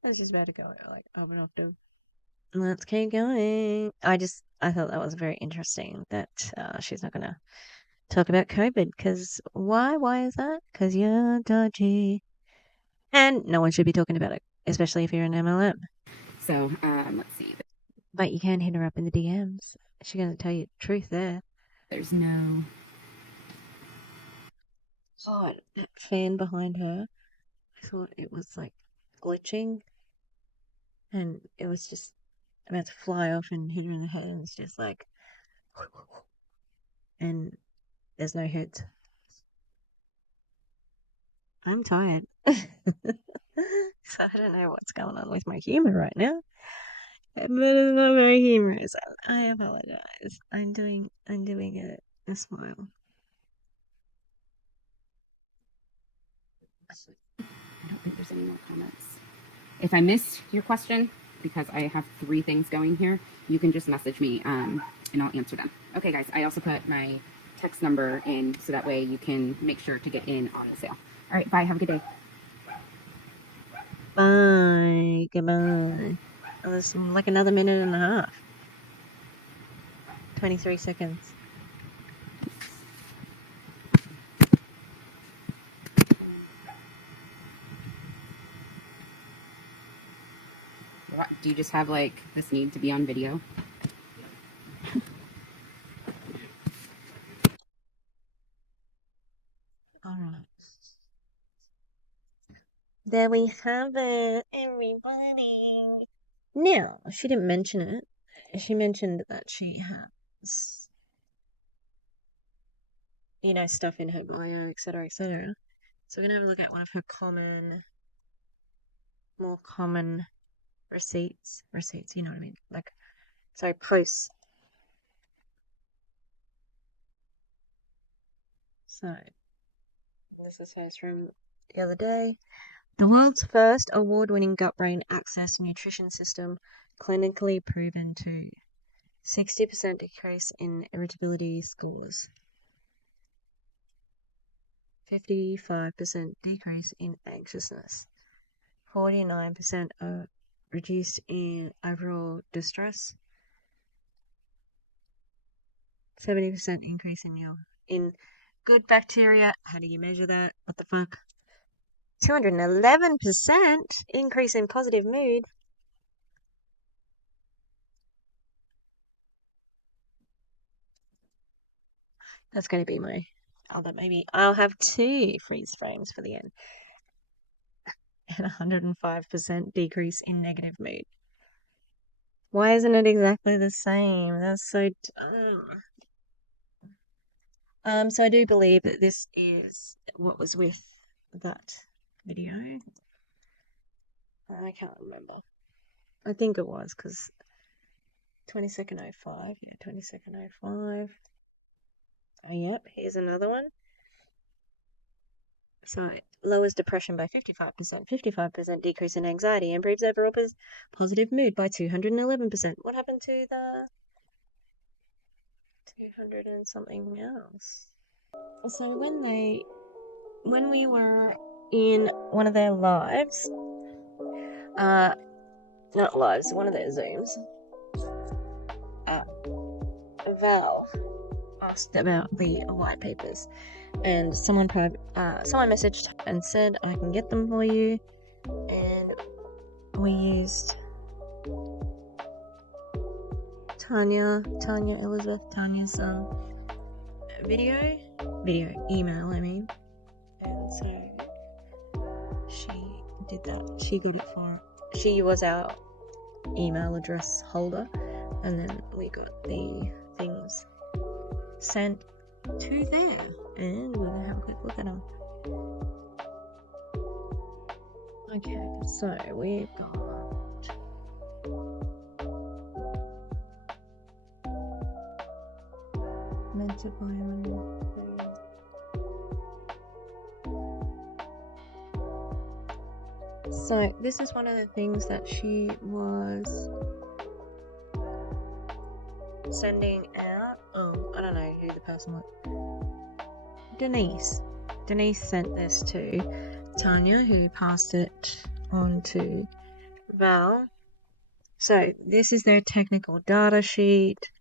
I was just about to go like up and off to. Let's keep going. I thought that was very interesting that she's not gonna talk about COVID because why? Why is that? Because you're dodgy, and no one should be talking about it, especially if you're an MLM. So let's see. But you can hit her up in the DMs. She's gonna tell you the truth there. There's no. God, that fan behind her. I thought it was like glitching, and it was just about to fly off and hit her in the head, and it's just like, and there's no hit. I'm tired. So I don't know what's going on with my humor right now. But it's not very humorous. I apologize. I'm doing a smile. I don't think there's any more comments. If I missed your question, because I have 3 things going here, you can just message me and I'll answer them. Okay, guys, I also put my text number in so that way you can make sure to get in on the sale. All right, bye. Have a good day. Bye. Goodbye. Oh, there's like another minute and a half. 23 seconds. What, do you just have like this need to be on video? Alright. There we have it, everybody. Now, she didn't mention it. She mentioned that she has, stuff in her bio, etc., etc. So we're going to have a look at one of her more common receipts. Receipts, you know what I mean? Like, sorry, posts. So, this is hers from the other day. The world's first award-winning gut-brain access nutrition system, clinically proven to 60% decrease in irritability scores, 55% decrease in anxiousness, 49% reduced in overall distress, 70% increase in good bacteria. How do you measure that? What the fuck? 211% increase in positive mood. That's going to be my other, maybe I'll have 2 freeze frames for the end. And 105% decrease in negative mood. Why isn't it exactly the same? That's so dumb. So I do believe that this is what was with that video. I can't remember. I think it was because 22nd05. Yeah, 22nd05. Oh, yep, here's another one. So lowers depression by 55%, 55% decrease in anxiety, improves overall positive mood by 211%. What happened to the 200 and something else? So when we were in one of their lives, not lives, one of their Zooms, Val asked about the white papers, and someone messaged and said, I can get them for you, and we used Tanya's email, and so she did that. She got it for, she was our email address holder, and then we got the things sent to there, and we're gonna have a quick look at them. Okay, so we've got mental biome. So this is one of the things that she was sending out. Oh, I don't know who the person was. Denise sent this to Tanya, who passed it on to Val. So this is their technical data sheet.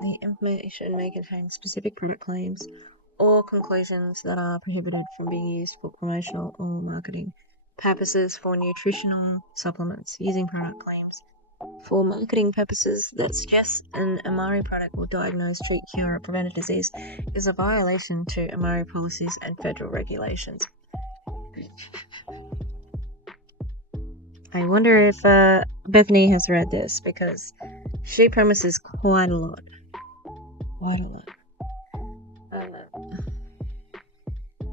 The information may contain specific product claims or conclusions that are prohibited from being used for promotional or marketing purposes for nutritional supplements. Using product claims for marketing purposes that suggests an Amare product will diagnose, treat, cure, or prevent a disease is a violation to Amare policies and federal regulations. I wonder if Bethany has read this, because she promises quite a lot.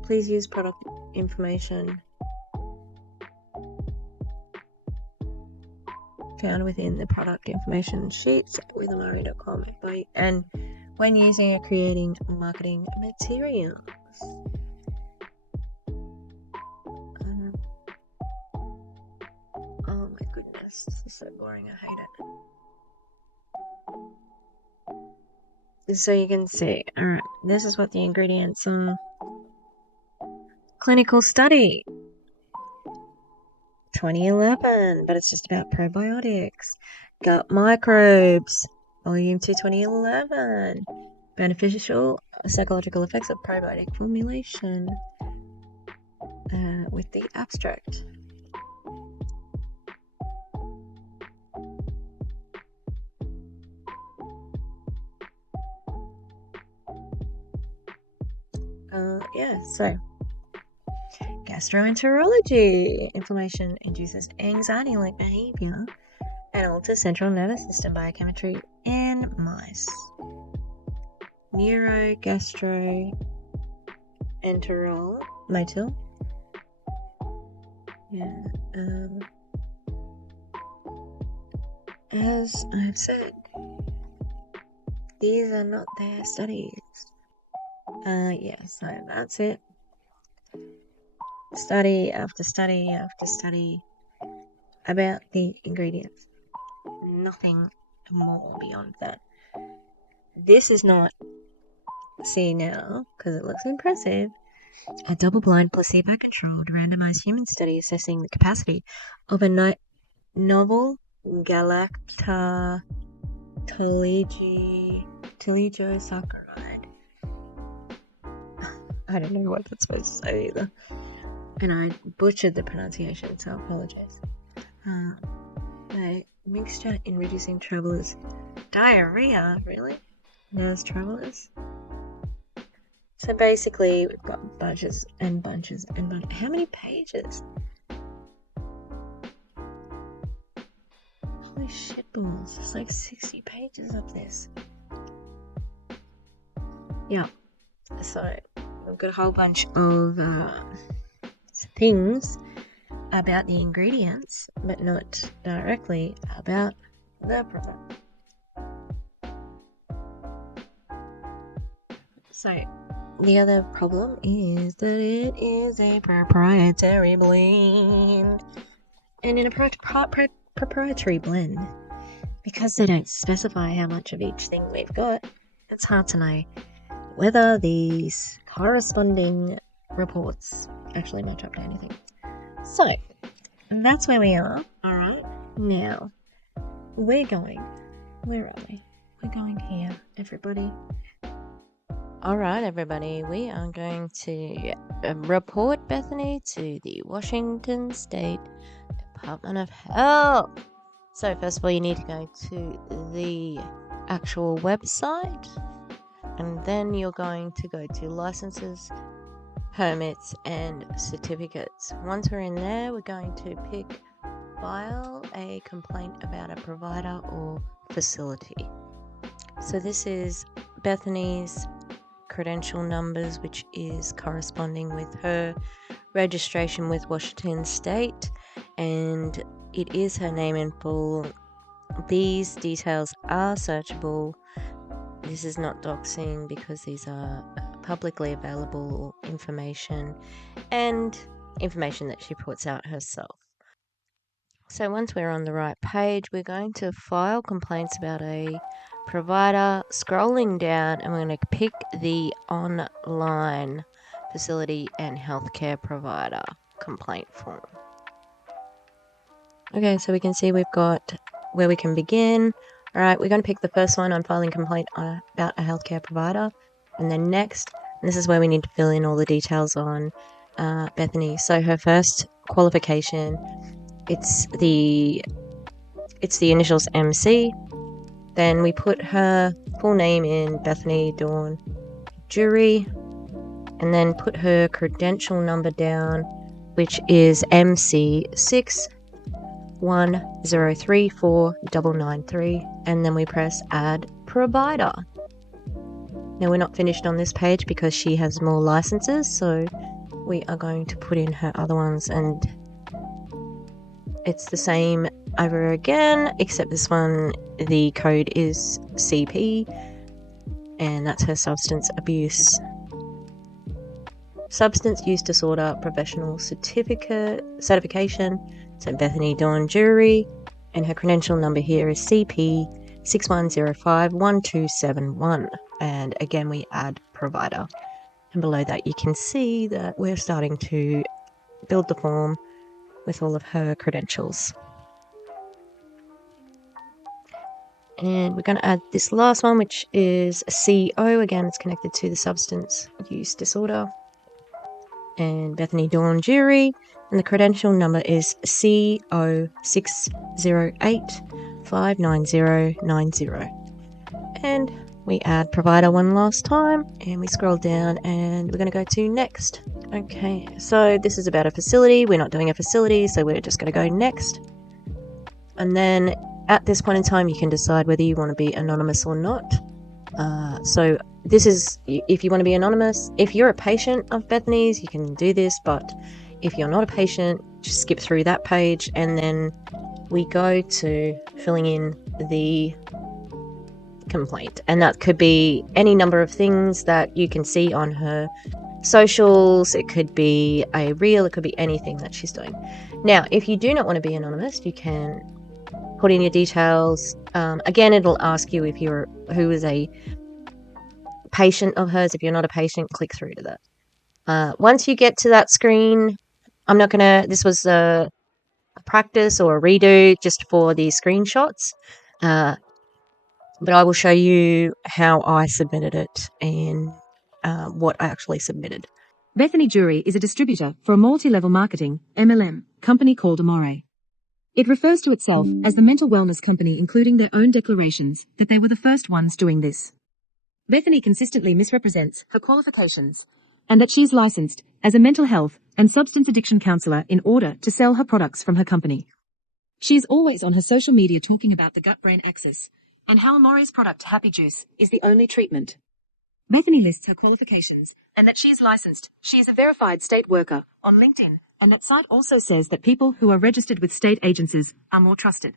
Please use product information found within the product information sheets with amare.com, and when using or creating marketing materials. Oh my goodness, this is so boring, I hate it. So you can see, alright, this is what the ingredients are. Clinical study 2011, but it's just about probiotics. Gut microbes, volume 2, 2011. Beneficial psychological effects of probiotic formulation, with the abstract. So gastroenterology. Inflammation induces anxiety-like behavior and alters central nervous system biochemistry in mice. Neurogastroenterology. As I've said, these are not their studies. Yeah, so that's it. Study after study after study about the ingredients. Nothing more beyond that. This is not, see now, because it looks impressive, a double-blind, placebo-controlled, randomized human study assessing the capacity of a novel galactosaccharide. I don't know what that's supposed to say either. And I butchered the pronunciation, so I apologize. A mixture in reducing travelers' diarrhea, really? Nurse travelers? So basically, we've got bunches and bunches and bunches. How many pages? Holy shitballs, there's like 60 pages of this. Yeah, so we've got a whole bunch of things about the ingredients, but not directly about the product. So the other problem is that it is a proprietary blend. And in a proprietary blend, because they don't specify how much of each thing we've got, it's hard to know whether these corresponding reports actually match up to anything. So, that's where we are. Alright, now, where are we? We're going here, everybody. Alright, everybody, we are going to report Bethany to the Washington State Department of Health. So first of all, you need to go to the actual website, and then you're going to go to licenses, permits, and certificates. Once we're in there, we're going to file a complaint about a provider or facility. So this is Bethany's credential numbers, which is corresponding with her registration with Washington State, and it is her name in full. These details are searchable. This is not doxing because these are publicly available information and information that she puts out herself. So once we're on the right page, we're going to file complaints about a provider, scrolling down, and we're going to pick the online facility and healthcare provider complaint form. Okay, so we can see we've got where we can begin. All right, we're going to pick the first one on filing complaint about a healthcare provider, and then next, and this is where we need to fill in all the details on Bethany. So her first qualification, it's the initials MC. Then we put her full name in, Bethany Dawn Jury, and then put her credential number down, which is MC610349993, and then we press add provider. Now we're not finished on this page because she has more licenses, so we are going to put in her other ones, and it's the same over again, except this one, the code is CP, and that's her substance use disorder professional certification. So Bethany Dawn Jury, and her credential number here is CP 61051271, and again we add provider, and below that you can see that we're starting to build the form with all of her credentials. And we're going to add this last one, which is CO. Again, it's connected to the substance use disorder. And Bethany Dawn Jury, and the credential number is CO608599090. And we add provider one last time, and we scroll down, and we're going to go to next. Okay, so this is about a facility. We're not doing a facility, so we're just going to go next. And then at this point in time, you can decide whether you want to be anonymous or not. So this is if you want to be anonymous. If you're a patient of Bethany's, you can do this, but if you're not a patient, just skip through that page, and then we go to filling in the complaint, and that could be any number of things that you can see on her socials. It could be a reel, it could be anything that she's doing. Now, if you do not want to be anonymous, you can put in your details. Again, it'll ask you if you're who is a patient of hers. If you're not a patient, click through to that. Once you get to that screen, I'm not gonna. This was a practice or a redo just for the screenshots, but I will show you how I submitted it and what I actually submitted. Bethany Jury is a distributor for a multi-level marketing (MLM) company called Amare. It refers to itself as the mental wellness company, including their own declarations that they were the first ones doing this. Bethany consistently misrepresents her qualifications and that she is licensed as a mental health and substance addiction counselor in order to sell her products from her company. She is always on her social media talking about the gut-brain axis and how Amare's product Happy Juice is the only treatment. Bethany lists her qualifications and that she is licensed. She is a verified state worker on LinkedIn, and that site also says that people who are registered with state agencies are more trusted.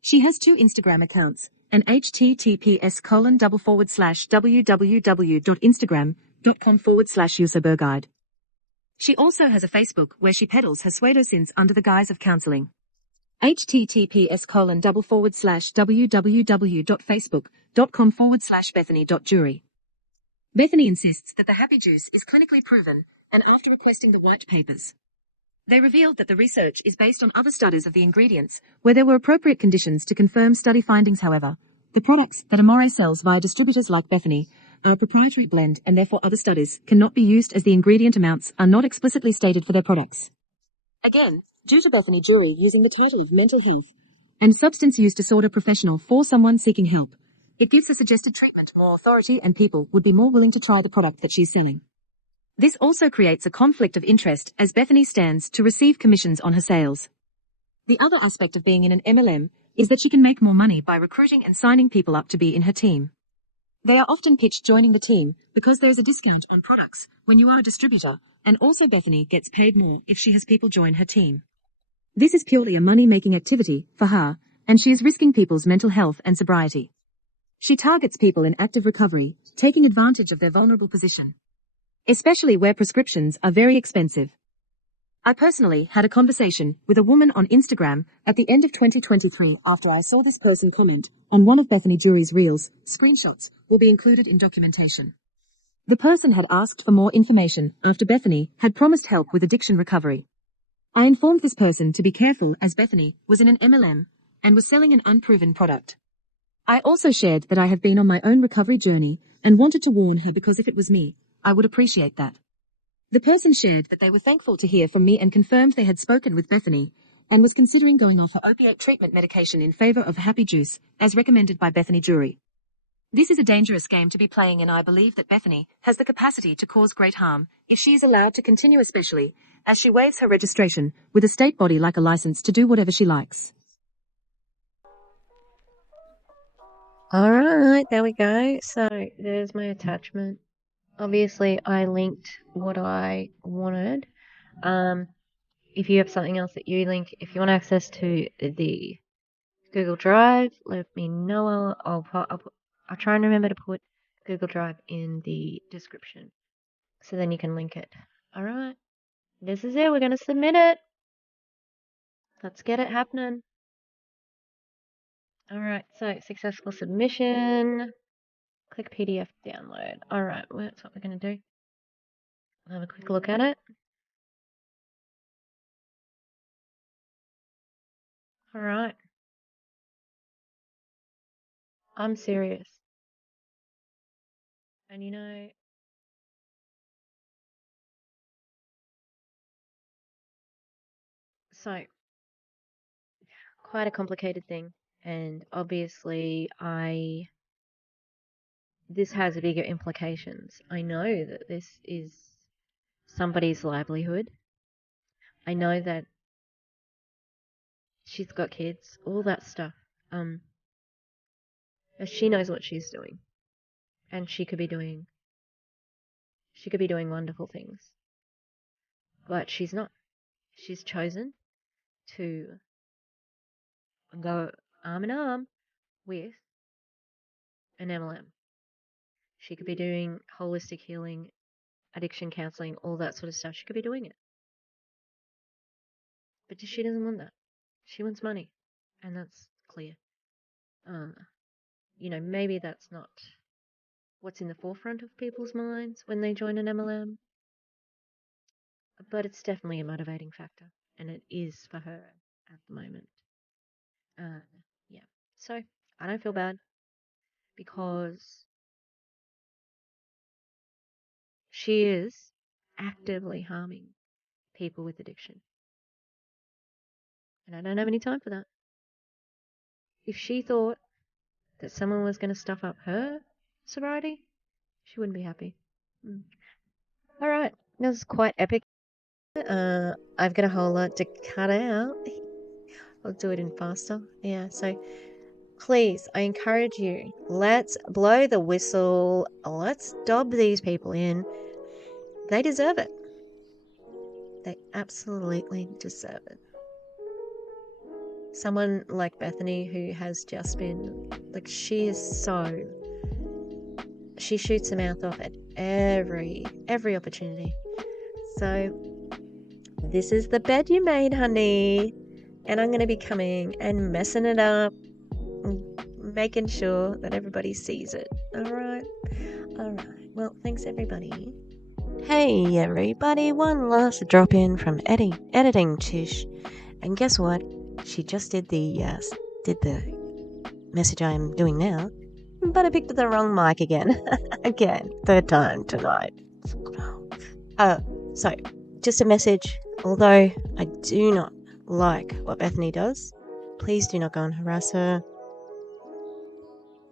She has 2 Instagram accounts, an https://www.instagram.com/userberguide. She also has a Facebook where she peddles her pseudoscience under the guise of counseling. https://www.facebook.com/Bethany.Jury. Bethany insists that the Happy Juice is clinically proven, and after requesting the white papers, they revealed that the research is based on other studies of the ingredients, where there were appropriate conditions to confirm study findings. However, the products that Amare sells via distributors like Bethany are a proprietary blend, and therefore other studies cannot be used as the ingredient amounts are not explicitly stated for their products. Again, due to Bethany Jury using the title of mental health and substance use disorder professional for someone seeking help, it gives the suggested treatment more authority, and people would be more willing to try the product that she's selling. This also creates a conflict of interest as Bethany stands to receive commissions on her sales. The other aspect of being in an MLM is that she can make more money by recruiting and signing people up to be in her team. They are often pitched joining the team because there is a discount on products when you are a distributor, and also Bethany gets paid more if she has people join her team. This is purely a money-making activity for her, and she is risking people's mental health and sobriety. She targets people in active recovery, taking advantage of their vulnerable position, especially where prescriptions are very expensive. I personally had a conversation with a woman on Instagram at the end of 2023 after I saw this person comment on one of Bethany Jury's reels. Screenshots will be included in documentation. The person had asked for more information after Bethany had promised help with addiction recovery. I informed this person to be careful as Bethany was in an MLM and was selling an unproven product. I also shared that I have been on my own recovery journey and wanted to warn her because if it was me, I would appreciate that. The person shared that they were thankful to hear from me and confirmed they had spoken with Bethany and was considering going off her opiate treatment medication in favor of Happy Juice, as recommended by Bethany Jury. This is a dangerous game to be playing, and I believe that Bethany has the capacity to cause great harm if she is allowed to continue, especially as she waives her registration with a state body like a license to do whatever she likes. All right, there we go. So there's my attachment. Obviously, I linked what I wanted. If you have something else that you link, if you want access to the Google Drive, let me know. I'll try and remember to put Google Drive in the description, so then you can link it. All right, this is it. We're gonna submit it. Let's get it happening. All right, so successful submission. Click PDF download. All right, well, that's what we're gonna do. Have a quick look at it. All right. I'm serious. And you know, so quite a complicated thing. And obviously, this has bigger implications. I know that this is somebody's livelihood. I know that she's got kids, all that stuff. But she knows what she's doing, and she could be doing wonderful things, but she's not. She's chosen to go arm in arm with an MLM. She could be doing holistic healing, addiction counseling, all that sort of stuff. She could be doing it. But she doesn't want that. She wants money. And that's clear. Maybe that's not what's in the forefront of people's minds when they join an MLM. But it's definitely a motivating factor. And it is for her at the moment. Yeah. So I don't feel bad because she is actively harming people with addiction. And I don't have any time for that. If she thought that someone was going to stuff up her sobriety, she wouldn't be happy. All right. That was quite epic. I've got a whole lot to cut out. I'll do it in faster. Yeah, so please, I encourage you, let's blow the whistle. Let's dob these people in. They deserve it. They absolutely deserve it. Someone like Bethany, who has just been, she shoots her mouth off at every opportunity. So this is the bed you made, honey. And I'm going to be coming and messing it up, making sure that everybody sees it. All right. Well, thanks, everybody. Hey, everybody. One last drop in from editing Tish. And guess what? She just did the message I'm doing now, but I picked the wrong mic again. Again, third time tonight. So, just a message. Although I do not like what Bethany does, please do not go and harass her.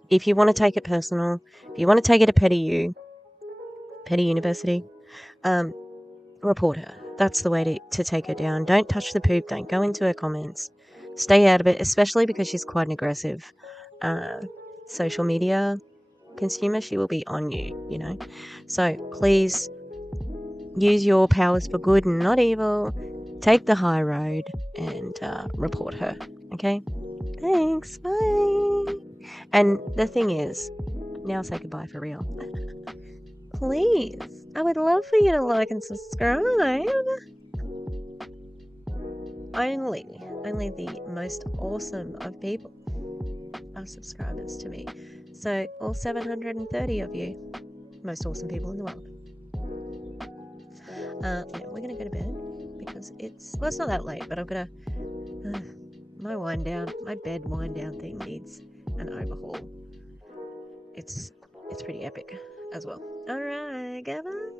If you want to take it personal, if you want to take it to Petty University, report her. That's the way to take her down. Don't touch the poop. Don't go into her comments. Stay out of it, especially because she's quite an aggressive social media consumer. She will be on you, So please use your powers for good and not evil. Take the high road and report her. Okay? Thanks. Bye. And the thing is, now say goodbye for real. Please, I would love for you to like and subscribe. Only the most awesome of people are subscribers to me. So all 730 of you, most awesome people in the world. We're gonna go to bed because it's not that late, but I've got my bed wind down thing needs an overhaul. It's pretty epic as well. All right, goodbye.